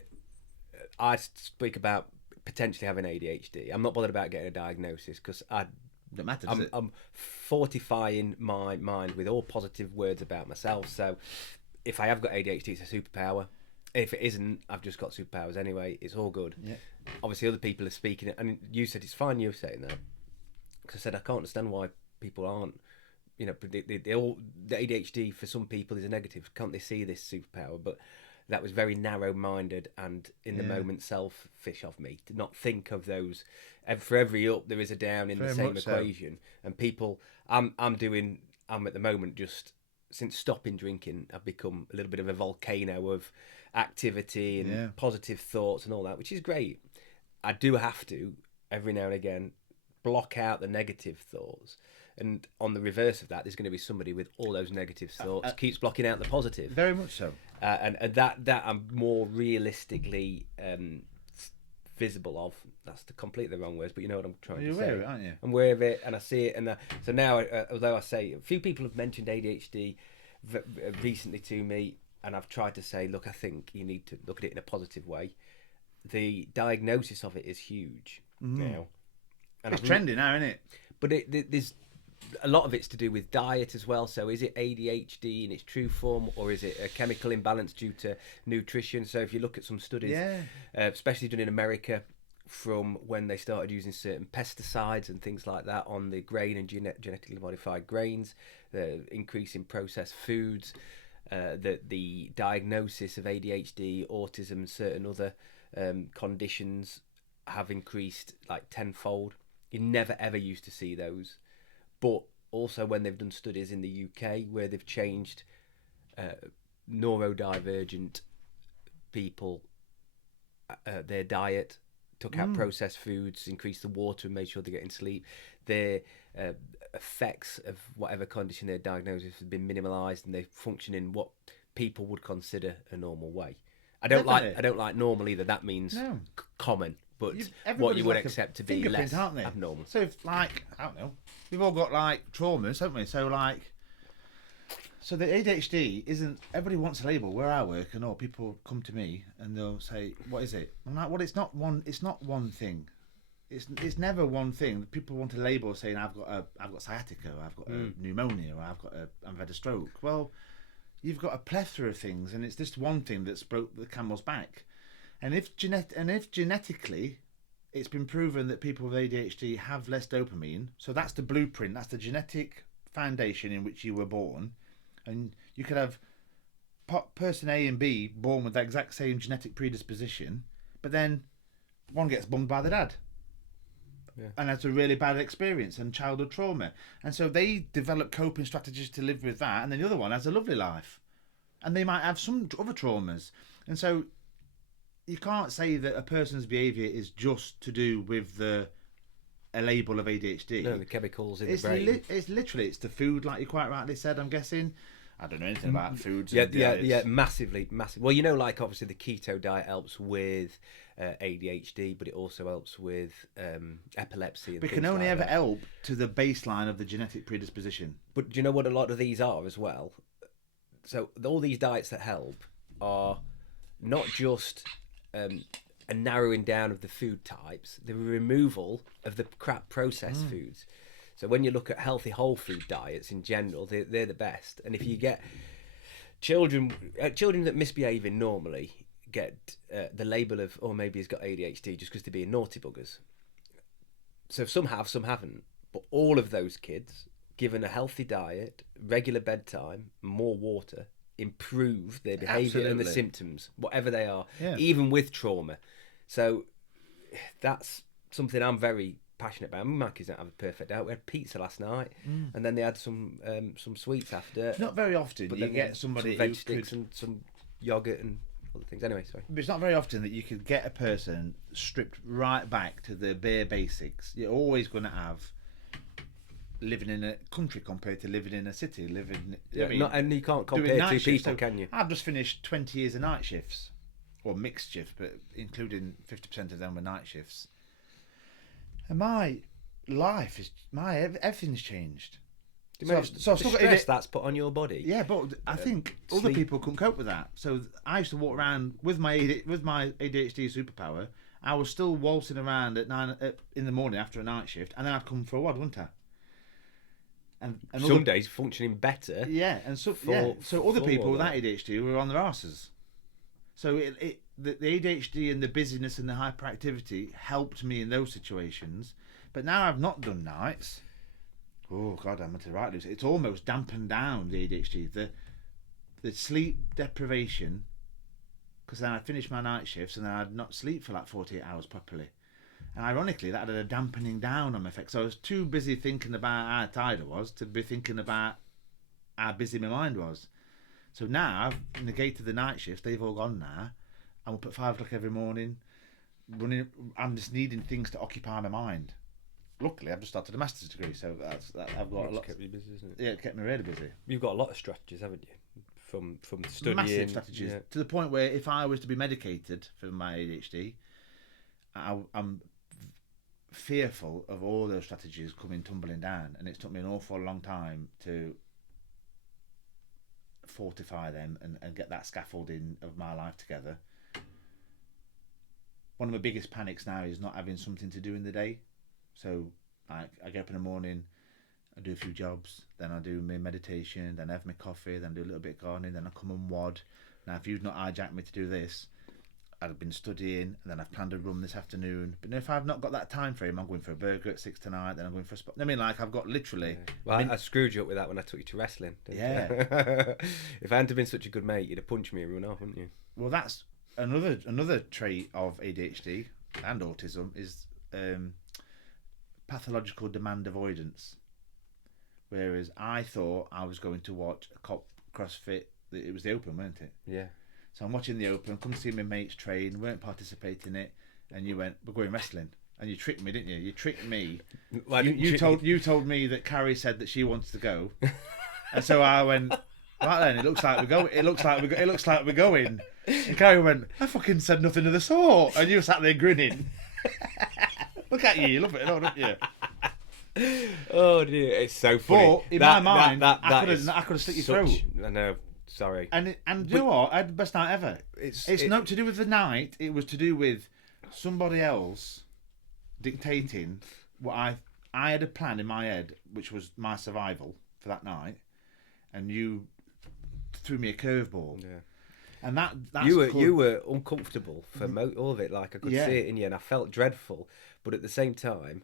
I speak about potentially having ADHD, I'm not bothered about getting a diagnosis because Don't matter, does it? I'm fortifying my mind with all positive words about myself. So if I have got ADHD, it's a superpower. If it isn't, I've just got superpowers anyway. It's all good. Yeah. Obviously, other people are speaking it, and you said it's fine. You're saying that because I said I can't understand why people aren't. You know, the ADHD for some people is a negative. Can't they see this superpower? But that was very narrow-minded and in the moment selfish of me to not think of those. For every up, there is a down in the same equation. So. And people, I'm at the moment just. Since stopping drinking, I've become a little bit of a volcano of activity and positive thoughts and all that, which is great. I do have to, every now and again, block out the negative thoughts. And on the reverse of that, there's going to be somebody with all those negative thoughts, keeps blocking out the positive. Very much so. And that I'm more realistically visible of. That's completely the wrong words, but you know what I'm trying to say. You're aware of it, aren't you? I'm aware of it, and I see it. And so now, although I say a few people have mentioned ADHD recently to me, and I've tried to say, look, I think you need to look at it in a positive way. The diagnosis of it is huge, now. And It's trending now, isn't it? But there's a lot of it's to do with diet as well. So is it ADHD in its true form, or is it a chemical imbalance due to nutrition? So if you look at some studies, especially done in America, from when they started using certain pesticides and things like that on the grain and genetically modified grains, the increase in processed foods, that the diagnosis of ADHD, autism, and certain other conditions have increased like tenfold. You never ever used to see those. But also when they've done studies in the UK where they've changed neurodivergent people, their diet, took out processed foods, increased the water and made sure they're getting sleep, their effects of whatever condition they're diagnosed with have been minimalised and they function in what people would consider a normal way. I don't like normal either. That means common. But what you would accept to be less abnormal. So if, like, I don't know, we've all got like traumas, haven't we? So so the ADHD isn't. Everybody wants a label. Where I work, and all people come to me and they'll say, "What is it?" I'm like, "Well, it's not one. It's not one thing. It's never one thing. People want a label saying I've got sciatica, or I've got a pneumonia, or I've had a stroke. Well, you've got a plethora of things, and it's just one thing that's broke the camel's back. And if genetically, it's been proven that people with ADHD have less dopamine, so that's the blueprint, that's the genetic foundation in which you were born, and you could have person A and B born with the exact same genetic predisposition, but then one gets bummed by the dad, and has a really bad experience and childhood trauma, and so they develop coping strategies to live with that, and then the other one has a lovely life, and they might have some other traumas, and so you can't say that a person's behaviour is just to do with a label of ADHD. No, the chemicals in the brain. It's the food, like you quite rightly said. I'm guessing. I don't know anything about foods. Yeah, massively. Well, you know, like obviously the keto diet helps with ADHD, but it also helps with epilepsy. And but it can only ever help to the baseline of the genetic predisposition. But do you know what a lot of these are as well? So all these diets that help are not just a narrowing down of the food types, the removal of the crap processed foods. So when you look at healthy whole food diets in general, they're the best. And if you get children that misbehaving normally get the label of, oh, maybe he's got ADHD just because they're being naughty buggers. So some have, some haven't. But all of those kids, given a healthy diet, regular bedtime, more water, improve their behaviour and the symptoms, whatever they are, even with trauma. So that's something I'm very passionate about. My kids don't have a perfect diet. We had pizza last night, and then they had some sweets after. It's not very often you get somebody some veg sticks and some yogurt and other things. Anyway, sorry. But it's not very often that you could get a person stripped right back to the bare basics. You're always going to have living in a country compared to living in a city. And you can't compare two people, can you? I've just finished 20 years of night shifts, or mixed shifts, but including 50% of them were night shifts. And my life everything's changed. So the stress that's put on your body. Yeah, but I think other people couldn't cope with that. So I used to walk around with my ADHD superpower. I was still waltzing around at 9 in the morning after a night shift, and then I'd come for a wad, wouldn't I? And some days functioning better. Yeah, and so other people with ADHD were on their arses. So the ADHD and the busyness and the hyperactivity helped me in those situations. But now I've not done nights. Oh God, I'm into right loose. It's almost dampened down the ADHD, the sleep deprivation, because then I finished my night shifts and then I'd not sleep for like 48 hours properly. And ironically, that had a dampening down on my effect. So I was too busy thinking about how tired I was to be thinking about how busy my mind was. So now I've negated the night shifts. They've all gone now. I'm up at 5 o'clock every morning, running. I'm just needing things to occupy my mind. Luckily, I've just started a master's degree, so I've got a lot. Kept you busy, isn't it? Yeah, it kept me really busy. You've got a lot of strategies, haven't you? From studying. Massive strategies, to the point where if I was to be medicated for my ADHD, I'm fearful of all those strategies coming tumbling down, and it's took me an awful long time to fortify them and get that scaffolding of my life together. one of my biggest panics now is not having something to do in the day. So I get up in the morning, I do a few jobs, then I do my meditation, then I have my coffee, then do a little bit of gardening, then I come and wad. Now, if you'd not hijacked me to do this, I'd have been studying, and then I've planned a run this afternoon. But if I've not got that time frame, I'm going for a burger at 6 tonight, then I'm going for a spot. I mean, like, I've got literally... Yeah. Well, I screwed you up with that when I took you to wrestling. Yeah. If I hadn't have been such a good mate, you'd have punched me and run off, wouldn't you? Well, that's another trait of ADHD and autism is pathological demand avoidance. Whereas I thought I was going to watch a cop CrossFit. It was the Open, weren't it? Yeah. So I'm watching the Open, come to see my mates train, weren't participating in it, and you went, we're going wrestling. And you tricked me, didn't you? You tricked me. You told me that Carrie said that she wanted to go. And so I went, right then, it looks like we're going. And Carrie went, I fucking said nothing of the sort. And you sat there grinning. Look at you love it, don't you? Oh dear, it's so funny. But in my mind, I could have slit your throat. I know, sorry. And you know what? I had the best night ever. It's not to do with the night. It was to do with somebody else dictating what I had a plan in my head, which was my survival for that night, and you threw me a curveball. Yeah. And that's you were uncomfortable for all of it. Like I could see it in you, and I felt dreadful. But at the same time,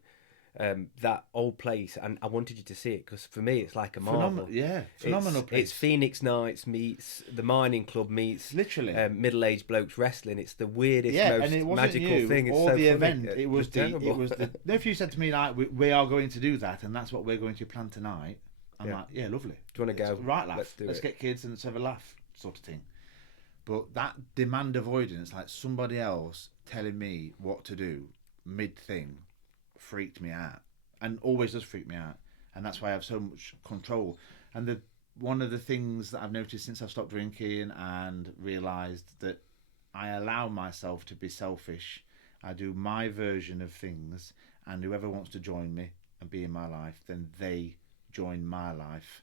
that old place, and I wanted you to see it because for me, it's like a marvel. Phenomenal place. It's Phoenix Nights meets the Mining Club meets literally middle-aged blokes wrestling. It's the weirdest, most and it wasn't magical you thing. It's or so the funny. event. It was the. If you said to me like, we are going to do that, and that's what we're going to plan tonight, I'm like, yeah, lovely. Do you want to go? Right, laugh. Let's get kids and let's have a laugh, sort of thing. But that demand avoidance, like somebody else telling me what to do mid thing, freaked me out, and always does freak me out. And that's why I have so much control. And one of the things that I've noticed since I've stopped drinking and realised that I allow myself to be selfish. I do my version of things, and whoever wants to join me and be in my life, then they join my life.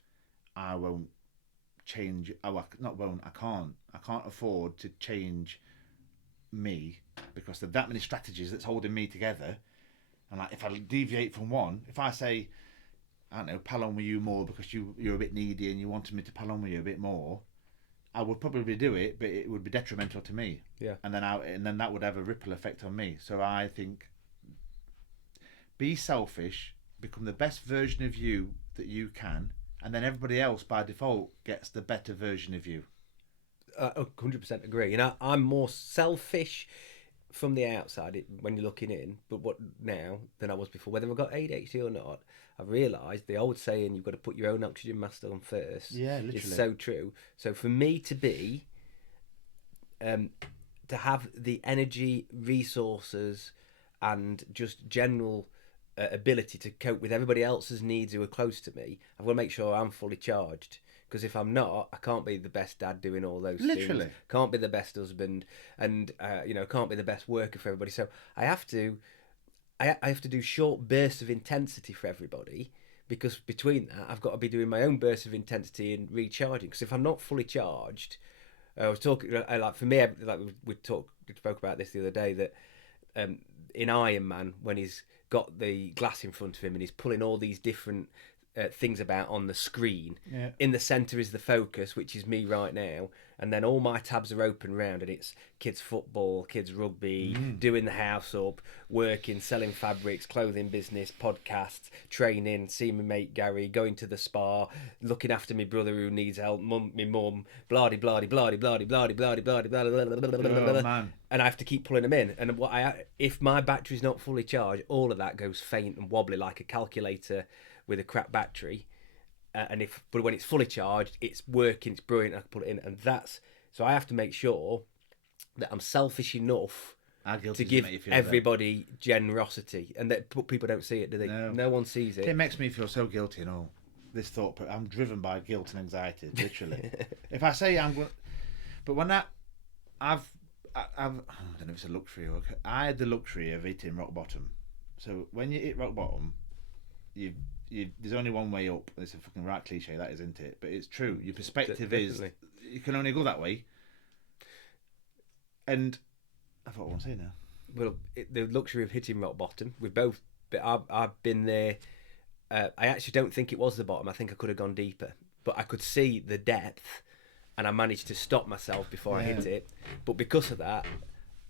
I won't change. I can't afford to change me because there's that many strategies that's holding me together. And like, if I deviate from one, if I say, I don't know, pal on with you more because you're a bit needy and you wanted me to pal on with you a bit more, I would probably do it, but it would be detrimental to me. Yeah. And then that would have a ripple effect on me. So I think, be selfish, become the best version of you that you can, and then everybody else by default gets the better version of you. 100% agree. You know, I'm more selfish from the outside when you're looking in, but what now than I was before. Whether I've got ADHD or not, I've realised the old saying you've got to put your own oxygen mask on first. Yeah, literally. Is so true. So for me to be, to have the energy, resources, and just general ability to cope with everybody else's needs who are close to me, I've got to make sure I'm fully charged. Because if I'm not, I can't be the best dad doing all those things. Can't be the best husband, and can't be the best worker for everybody. So I have to do short bursts of intensity for everybody. Because between that, I've got to be doing my own bursts of intensity and recharging. Because if I'm not fully charged, I was talking like for me, like we spoke about this the other day that in Iron Man when he's got the glass in front of him and he's pulling all these different things about on the screen. Yeah. In the centre is the focus, which is me right now, and then all my tabs are open round, and it's kids football, kids rugby, doing the house up, working, selling fabrics, clothing business, podcasts, training, seeing my mate Gary, going to the spa, looking after my brother who needs help, my mum, blah blah blah blah blah blah blah blah blah blah, and I have to keep pulling them in. And if my battery's not fully charged, all of that goes faint and wobbly like a calculator with a crap battery, but when it's fully charged, it's working, it's brilliant. I can put it in, and so I have to make sure that I'm selfish enough to give everybody generosity, and that people don't see it, do they? No one sees it. It makes me feel so guilty and all. This thought, I'm driven by guilt and anxiety, literally. If I say I'm going, but when I've I don't know if it's a luxury or I had the luxury of hitting rock bottom. So when you hit rock bottom, there's only one way up. It's a fucking right cliche, that isn't it? But it's true. Your perspective is you can only go that way. And I thought, what I'm saying now. the luxury of hitting rock bottom. We've both, but I've been there. I actually don't think it was the bottom. I think I could have gone deeper, but I could see the depth, and I managed to stop myself before I hit it. But because of that,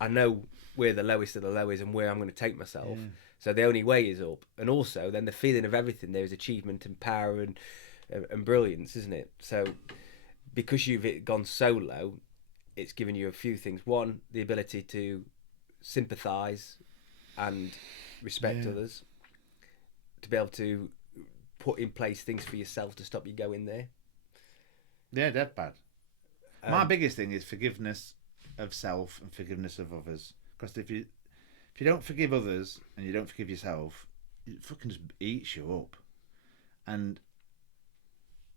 I know where the lowest of the low is and where I'm going to take myself. Yeah. So the only way is up. And also, then the feeling of everything there is achievement and power and brilliance, isn't it? So because you've gone so low, it's given you a few things. One, the ability to sympathise and respect others, to be able to put in place things for yourself to stop you going there. Yeah, that's bad. My biggest thing is forgiveness of self and forgiveness of others. Because if you don't forgive others and you don't forgive yourself, it fucking just eats you up. And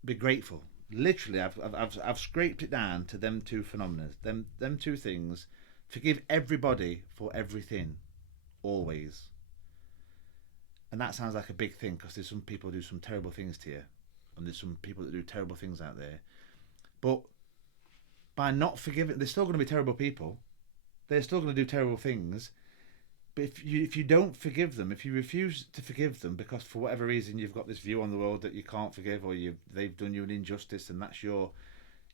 be grateful. Literally, I've scraped it down to them two phenomena. Them two things. Forgive everybody for everything, always. And that sounds like a big thing, because there's some people who do some terrible things to you, and there's some people that do terrible things out there. But by not forgiving, they're still going to be terrible people. They're still going to do terrible things. But if you don't forgive them, if you refuse to forgive them because for whatever reason you've got this view on the world that you can't forgive, or they've done you an injustice, and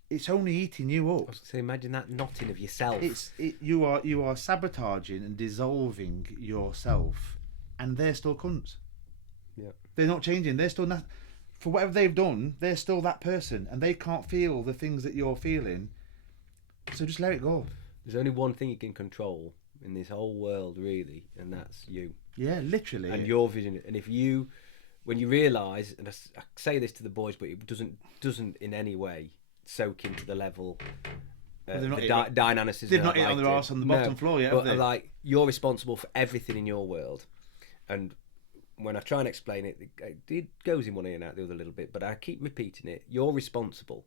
it's only eating you up. So imagine that knotting of yourself. You are sabotaging and dissolving yourself, and they're still cunts. Yeah, they're not changing. They're still not. For whatever they've done, they're still that person, and they can't feel the things that you're feeling. So just let it go. There's only one thing you can control in this whole world, really, and that's you. Yeah, literally. And your vision. And when you realise, and I say this to the boys, but it doesn't in any way soak into the level. Dynamics. They've not hit on their arse on the bottom floor yet. But like, you're responsible for everything in your world, and when I try and explain it, it goes in one ear and out the other a little bit. But I keep repeating it. You're responsible.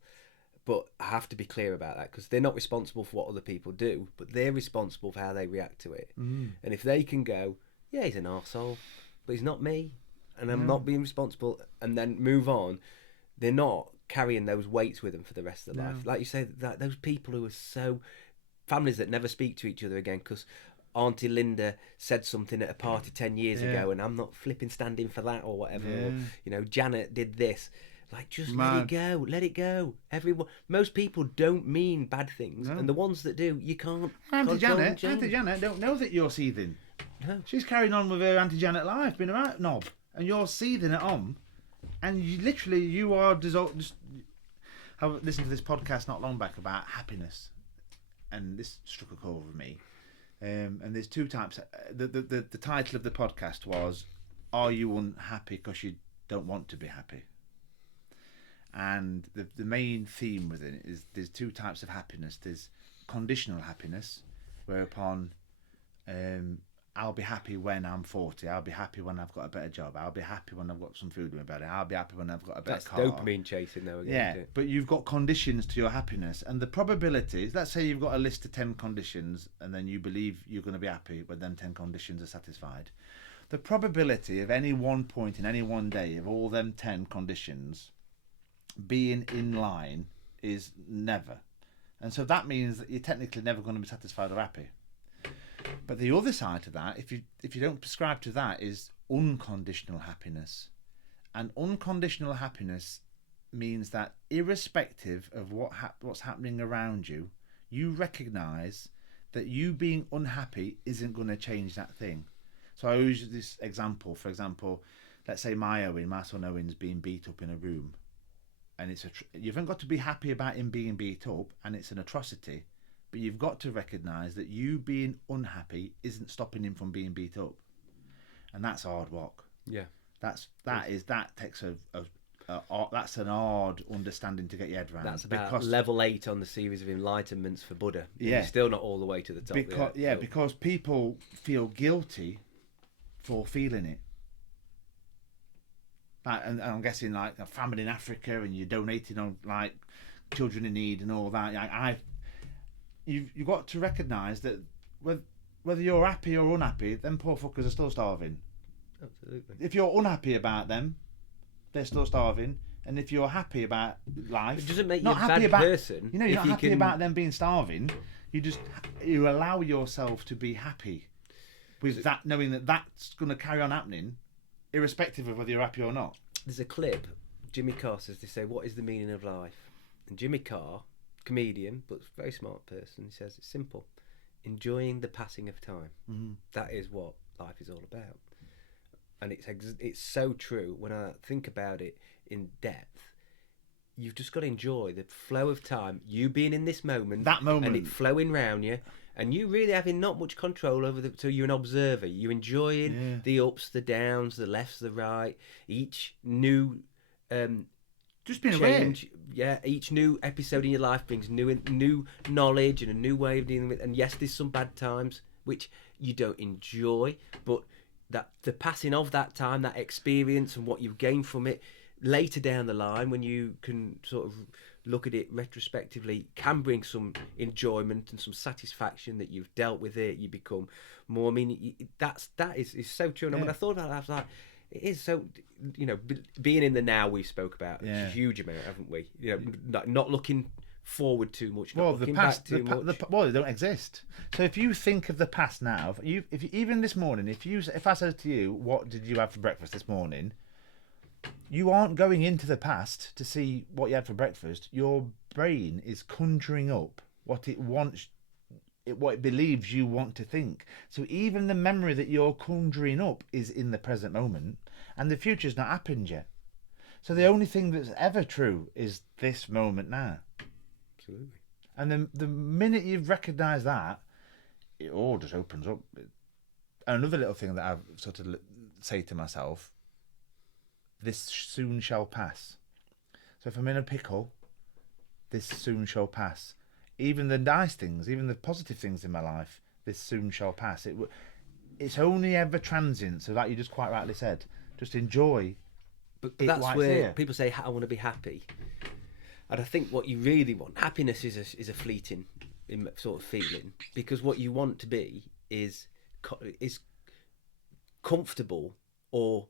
But I have to be clear about that, because they're not responsible for what other people do, but they're responsible for how they react to it. And if they can go, yeah, he's an arsehole, but he's not me, and I'm not being responsible, and then move on, they're not carrying those weights with them for the rest of their life. Like you say, that those people who are families that never speak to each other again because Auntie Linda said something at a party 10 years ago, and I'm not flipping standing for that or whatever. Or, Janet did this. Like, just let it go. Most people don't mean bad things, and the ones that do, you can't. Auntie Janet don't know that you're seething. No, she's carrying on with her Auntie Janet life, being a right knob, and you're seething it on, and you are dissolved. I listened to this podcast not long back about happiness, and this struck a chord with me. And there's two types. The title of the podcast was, "Are you unhappy because you don't want to be happy?" And the main theme within it is there's two types of happiness. There's conditional happiness, whereupon I'll be happy when I'm 40. I'll be happy when I've got a better job. I'll be happy when I've got some food in my belly. I'll be happy when I've got a better car. That's dopamine chasing though. Yeah, but you've got conditions to your happiness. And the probabilities, let's say you've got a list of 10 conditions and then you believe you're going to be happy when them 10 conditions are satisfied. The probability of any one point in any one day of all them 10 conditions being in line is never, and so that means that you're technically never going to be satisfied or happy. But the other side to that, if you don't prescribe to that, is unconditional happiness. And unconditional happiness means that irrespective of what's happening around you, you recognise that you being unhappy isn't going to change that thing. So I use this example. For example, let's say my son Owen's being beat up in a room. And you haven't got to be happy about him being beat up, and it's an atrocity, but you've got to recognise that you being unhappy isn't stopping him from being beat up, and that's hard work. Yeah, that's an hard understanding to get your head around. That's about level 8 on the series of enlightenments for Buddha. Yeah, you're still not all the way to the top. Because people feel guilty for feeling it. And I'm guessing like a famine in Africa, and you're donating on like children in need and all that. You've got to recognise that whether you're happy or unhappy, them poor fuckers are still starving. Absolutely. If you're unhappy about them, they're still starving. And if you're happy about life, it doesn't make you a bad person. You're not happy about them being starving. You allow yourself to be happy. with that, knowing that that's going to carry on happening, irrespective of whether you're happy or not. There's a clip. Jimmy Carr says, they say, what is the meaning of life? And Jimmy Carr, comedian, but very smart person, he says it's simple. Enjoying the passing of time. Mm-hmm. That is what life is all about. And it's so true. When I think about it in depth, you've just got to enjoy the flow of time, you being in this moment, that moment, and it flowing round you, and you really having not much control over so you're an observer. You're enjoying the ups, the downs, the lefts, the right, each new just being change. Yeah, each new episode in your life brings new knowledge and a new way of dealing with. And yes, there's some bad times which you don't enjoy, but that the passing of that time, that experience, and what you've gained from it later down the line, when you can sort of look at it retrospectively, can bring some enjoyment and some satisfaction that you've dealt with it. You become more. I mean, that is so true. And when I thought about that, I was like, it is so. You know, being in the now, we spoke about a huge amount, haven't we? You know, not looking forward too much. Not looking back too much. Well, they don't exist. So if you think of the past now, if even this morning, if I said to you, what did you have for breakfast this morning? You aren't going into the past to see what you had for breakfast. Your brain is conjuring up what it wants, what it believes you want to think. So even the memory that you're conjuring up is in the present moment, and the future's not happened yet. So the only thing that's ever true is this moment now. Absolutely. And the minute you've recognised that, it all just opens up. Another little thing that I've sort of say to myself, this soon shall pass. So if I'm in a pickle, this soon shall pass. Even the nice things, even the positive things in my life, this soon shall pass. It's only ever transient, so that you just quite rightly said. Just enjoy. But that's where people say, I want to be happy. And I think what you really want, happiness is a fleeting sort of feeling, because what you want to be is comfortable or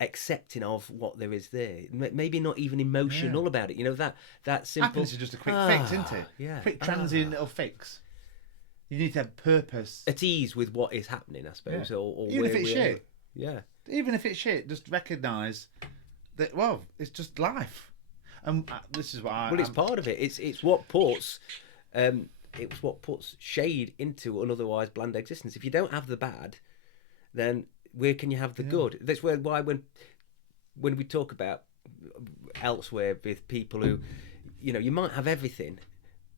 accepting of what there is there. Maybe not even emotional about it. You know, that simple. Happiness is just a quick fix, isn't it? Yeah. Quick transient little fix. You need to have purpose. At ease with what is happening, I suppose. Yeah. Or even if it's shit. Yeah. Even if it's shit, just recognise that, well, it's just life. And this is what it's part of it. It's what puts shade into an otherwise bland existence. If you don't have the bad, then where can you have the good? That's why when we talk about elsewhere with people who, you know, you might have everything.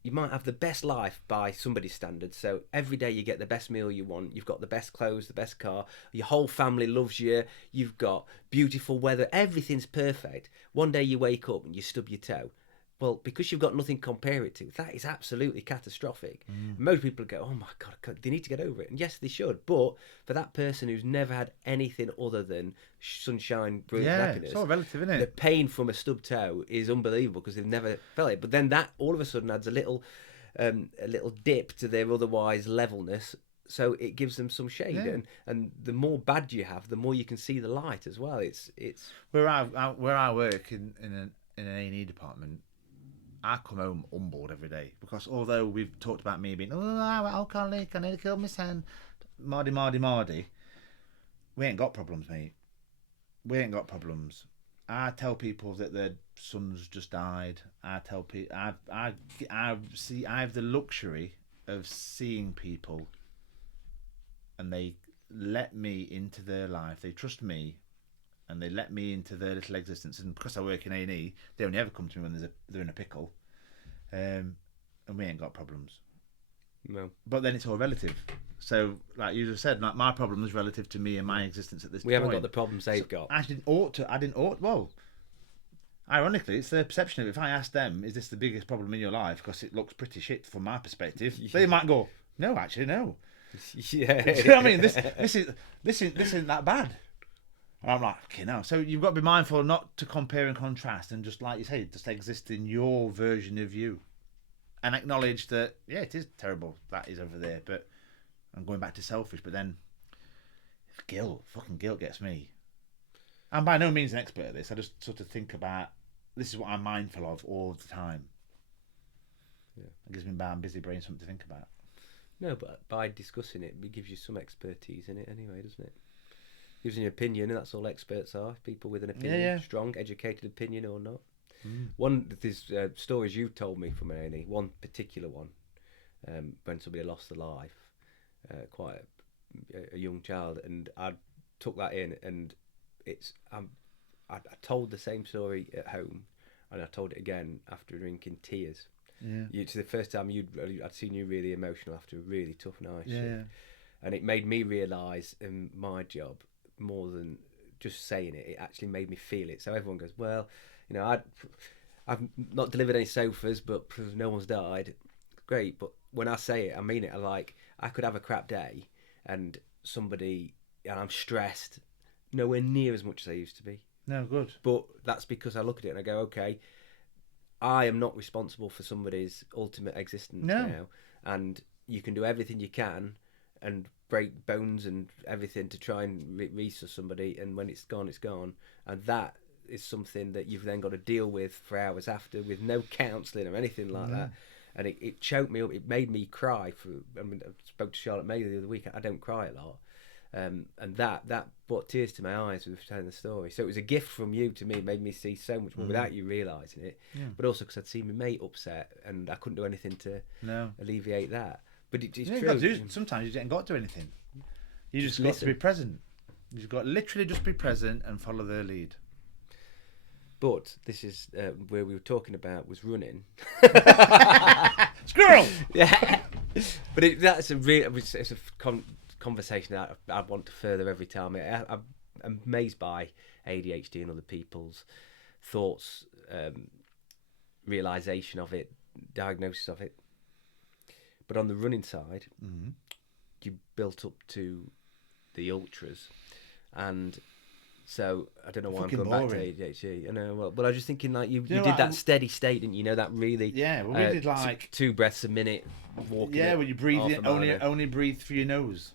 You might have the best life by somebody's standards. So every day you get the best meal you want. You've got the best clothes, the best car. Your whole family loves you. You've got beautiful weather. Everything's perfect. One day you wake up and you stub your toe. Well, because you've got nothing to compare it to, that is absolutely catastrophic. Most people go, oh my God, they need to get over it. And yes, they should. But for that person who's never had anything other than sunshine, brilliant happiness, it's all relative, isn't it? the pain from a stub toe is unbelievable because they've never felt it. But then that all of a sudden adds a little dip to their otherwise levelness. So it gives them some shade, and the more bad you have, the more you can see the light as well. It's where I work in an A&E department. I come home humbled every day, because although we've talked about me being, I'm alcoholic, I need to kill my son, Mardy, we ain't got problems, mate. We ain't got problems. I tell people that their sons just died. I tell people I have the luxury of seeing people, and they let me into their life. They trust me, and they let me into their little existence. And because I work in A&E, they only ever come to me when they're in a pickle. And we ain't got problems. no. But then it's all relative. So, like you just said, like my problem is relative to me and my existence at this point. We haven't got the problems they've got. I didn't ought. Well, ironically, it's their perception of it. If I ask them, is this the biggest problem in your life? Because it looks pretty shit from my perspective. They might go, no, actually, no. Yeah. Do you know what I mean? This isn't that bad. And I'm like, okay, no. So you've got to be mindful not to compare and contrast, and just like you say, just exist in your version of you, and acknowledge that it is terrible that is over there. But I'm going back to selfish. But then fucking guilt gets me. I'm by no means an expert at this. I just sort of think about, this is what I'm mindful of all the time. Yeah, it gives me a busy brain something to think about. No, but by discussing it, it gives you some expertise in it anyway, doesn't it? Gives you an opinion, and that's all experts are. People with an opinion, strong, educated opinion or not. One of these stories you told me from A&E, one particular one, when somebody lost their life, quite a young child, and I took that in, and I told the same story at home, and I told it again after drinking tears. Yeah. It's the first time I'd seen you really emotional after a really tough night. Yeah. And it made me realise in my job, more than just saying it, it actually made me feel it. So everyone goes, well, you know, I've not delivered any sofas, but no one's died. Great, but when I say it, I mean it. I could have a crap day, and I'm stressed, nowhere near as much as I used to be. No, good. But that's because I look at it and I go, okay, I am not responsible for somebody's ultimate existence now, and you can do everything you can and break bones and everything to try and resource somebody, and when it's gone, and that is something that you've then got to deal with for hours after, with no counselling or anything like that. And it choked me up. It made me cry. I spoke to Charlotte May the other week. I don't cry a lot, and that brought tears to my eyes with telling the story. So it was a gift from you to me. It made me see so much more without you realising it, but also because I'd seen my mate upset and I couldn't do anything to alleviate that. But it's true. Sometimes you didn't got to do anything. You just got to be present. You've got literally just be present and follow their lead. But this is where we were talking about was running. Squirrel. Yeah, but it's a conversation that I want to further every time. I'm amazed by ADHD and other people's thoughts, realization of it, diagnosis of it. But on the running side, you built up to the ultras, and so I don't know why I'm going back to ADHD. I know, well, but I was just thinking, like you did that steady state, didn't you? Know that really? Yeah, well, we did like 2 breaths a minute, walking. Yeah, when you breathe in, only breathe through your nose.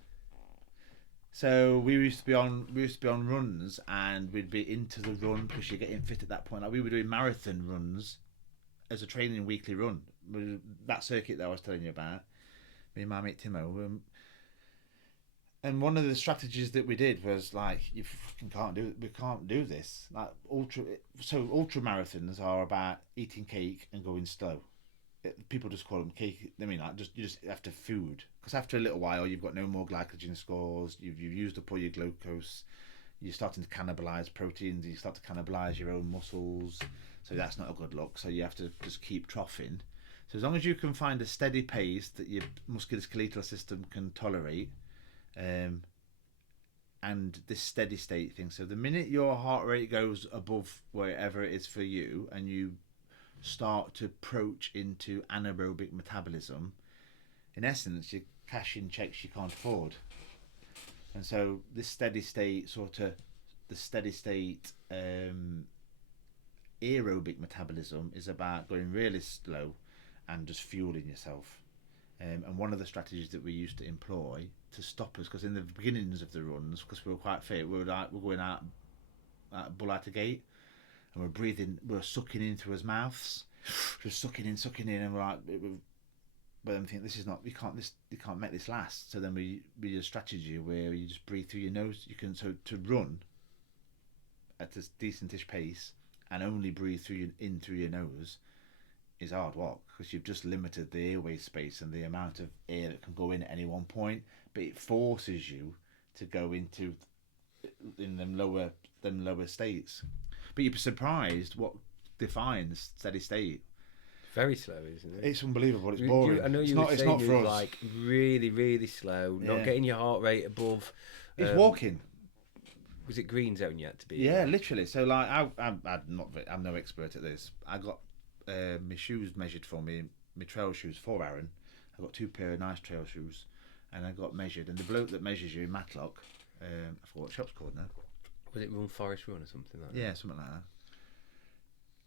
So we used to be on runs, and we'd be into the run because you're getting fit at that point. Like we were doing marathon runs as a training weekly run. That circuit that I was telling you about, me and my mate Timo. And one of the strategies that we did was like, we can't do this. Like ultra marathons are about eating cake and going slow. People just call them cake. I mean, like you just after food, because after a little while you've got no more glycogen stores. You've used up all your glucose. You're starting to cannibalize proteins. You start to cannibalize your own muscles. So that's not a good look. So you have to just keep troughing. So as long as you can find a steady pace that your musculoskeletal system can tolerate. And this steady state thing. So the minute your heart rate goes above wherever it is for you, and you start to approach into anaerobic metabolism, in essence, you're cashing checks you can't afford. And so this steady state aerobic metabolism is about going really slow and just fueling yourself. And one of the strategies that we used to employ to stop us, because in the beginnings of the runs, because we were quite fit, we're going out at Bull Out Gate, and we're sucking in through his mouths, just sucking in, and we're like, but then we think you can't make this last. So then we use a strategy where you just breathe through your nose. You can to run at a decentish pace and only breathe in through your nose is hard work, because you've just limited the airway space and the amount of air that can go in at any one point, but it forces you to go in them lower states. But you'd be surprised what defines steady state. Very slow, isn't it? It's unbelievable. It's boring. I know it's not for us. Like really, really slow, not getting your heart rate above. It's walking. Was it green zone yet to be? Yeah, literally. So like, I'm no expert at this. I got my shoes measured for me, my trail shoes for Aaron. I got 2 pair of nice trail shoes, and I got measured. And the bloke that measures you in Matlock, I forgot what shop's called now. Was it Run Forest Run or something like that? Yeah, something like that.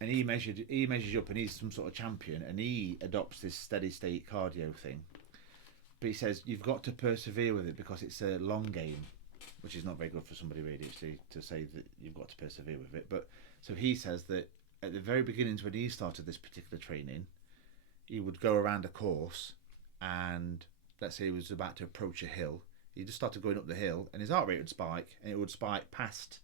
And he measures you up, and he's some sort of champion, and he adopts this steady state cardio thing. But he says you've got to persevere with it because it's a long game, which is not very good for somebody with ADHD to say that you've got to persevere with it. But so he says that at the very beginnings, when he started this particular training, he would go around a course and let's say he was about to approach a hill, he just started going up the hill, and his heart rate would spike, and it would spike past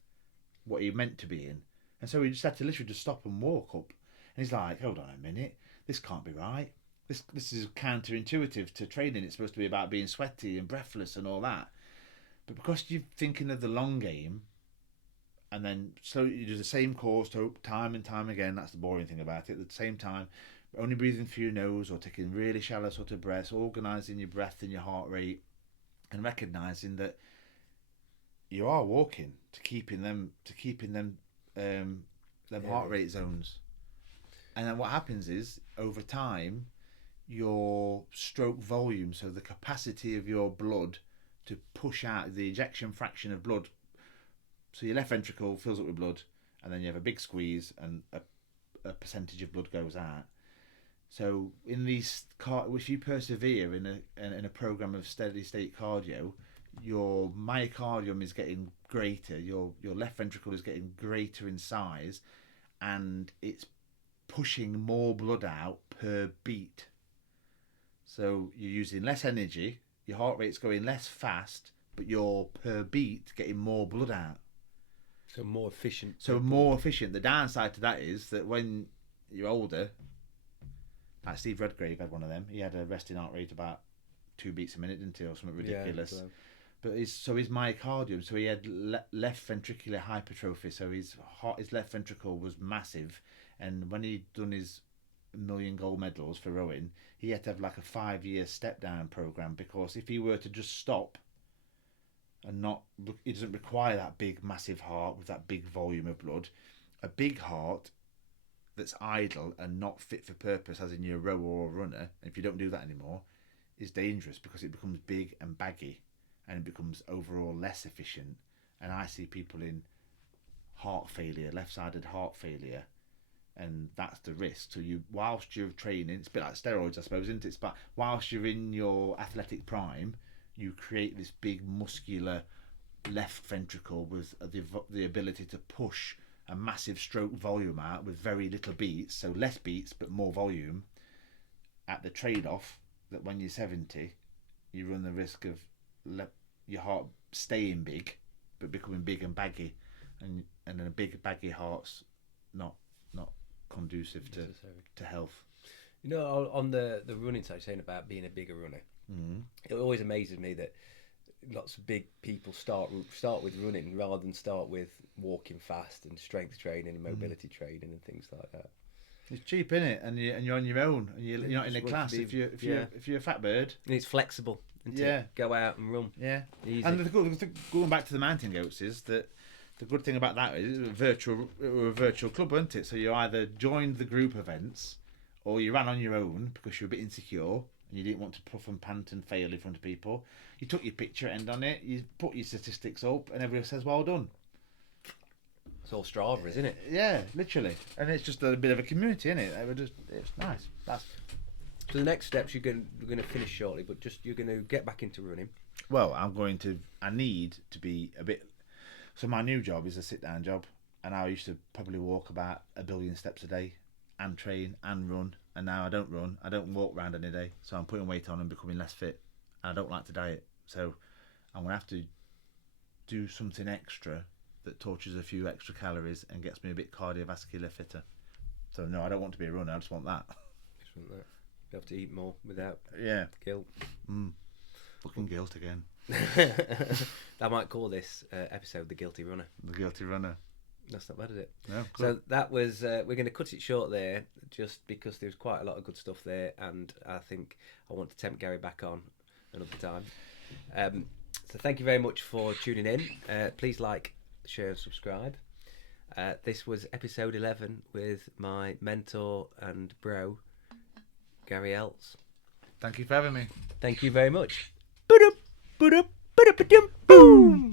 what he meant to be in. And so he just had to literally just stop and walk up. And he's like, hold on a minute, this can't be right. This is counterintuitive to training. It's supposed to be about being sweaty and breathless and all that. But because you're thinking of the long game, and then slowly you do the same course time and time again, that's the boring thing about it. At the same time, only breathing through your nose or taking really shallow sort of breaths, organising your breath and your heart rate, and recognising that you are walking to keeping them heart rate zones. And then what happens is, over time, your stroke volume, so the capacity of your blood to push out the ejection fraction of blood, so your left ventricle fills up with blood, and then you have a big squeeze and a percentage of blood goes out. So in these, if you persevere in a program of steady state cardio, your myocardium is getting greater, your left ventricle is getting greater in size, and it's pushing more blood out per beat. So you're using less energy, your heart rate's going less fast, but you're per beat getting more blood out. So more efficient. The downside to that is that when you're older, like Steve Redgrave had one of them, he had a resting heart rate about 2 beats a minute, didn't he, or something ridiculous. Yeah, but his myocardium, so he had left ventricular hypertrophy, so his left ventricle was massive, and when he'd done his 1 million gold medals for rowing, he had to have like a 5-year step down program, because if he were to just stop and not, it doesn't require that big massive heart with that big volume of blood. A big heart that's idle and not fit for purpose, as in you're a rower or a runner, and if you don't do that anymore, is dangerous, because it becomes big and baggy and it becomes overall less efficient. And I see people in heart failure, left-sided heart failure, and that's the risk. So you, whilst you're training, it's a bit like steroids, I suppose, isn't it? But whilst you're in your athletic prime, you create this big muscular left ventricle with the ability to push a massive stroke volume out with very little beats, so less beats but more volume, at the trade-off that when you're 70, you run the risk of your heart staying big but becoming big and baggy, and then a big baggy heart's not conducive to health. You know, on the running side, saying about being a bigger runner, it always amazes me that lots of big people start with running rather than start with walking fast and strength training and mobility training and things like that. It's cheap, isn't it? And you're on your own, and you're not in a class. If you're a fat bird, and it's flexible. Go out and run. Yeah. Easy. And going back to the mountain goats, is that the good thing about that is it was a virtual club, wasn't it? So you either joined the group events, or you ran on your own because you were a bit insecure and you didn't want to puff and pant and fail in front of people. You took your picture, end on it, you put your statistics up, and everyone says, well done. It's all Strava, isn't it? Yeah, literally. And it's just a bit of a community, isn't it? It's nice. So the next steps, we're going to finish shortly, but you're going to get back into running. Well, I need to be a bit... So my new job is a sit-down job, and I used to probably walk about 1 billion steps a day and train and run, and now I don't run, I don't walk around any day, so I'm putting weight on and becoming less fit, and I don't like to diet, so I'm going to have to do something extra that tortures a few extra calories and gets me a bit cardiovascular fitter. So no, I don't want to be a runner, I just want that. Just want that. You have to eat more without guilt. Fucking guilt again. I might call this episode The Guilty Runner. The Guilty Runner. That's not bad, is it? No. So that was, we're going to cut it short there, just because there's quite a lot of good stuff there, and I think I want to tempt Gary back on another time. So thank you very much for tuning in. Please like, share and subscribe. This was episode 11 with my mentor and bro, Gary Eltz. Thank you for having me. Thank you very much. Boom.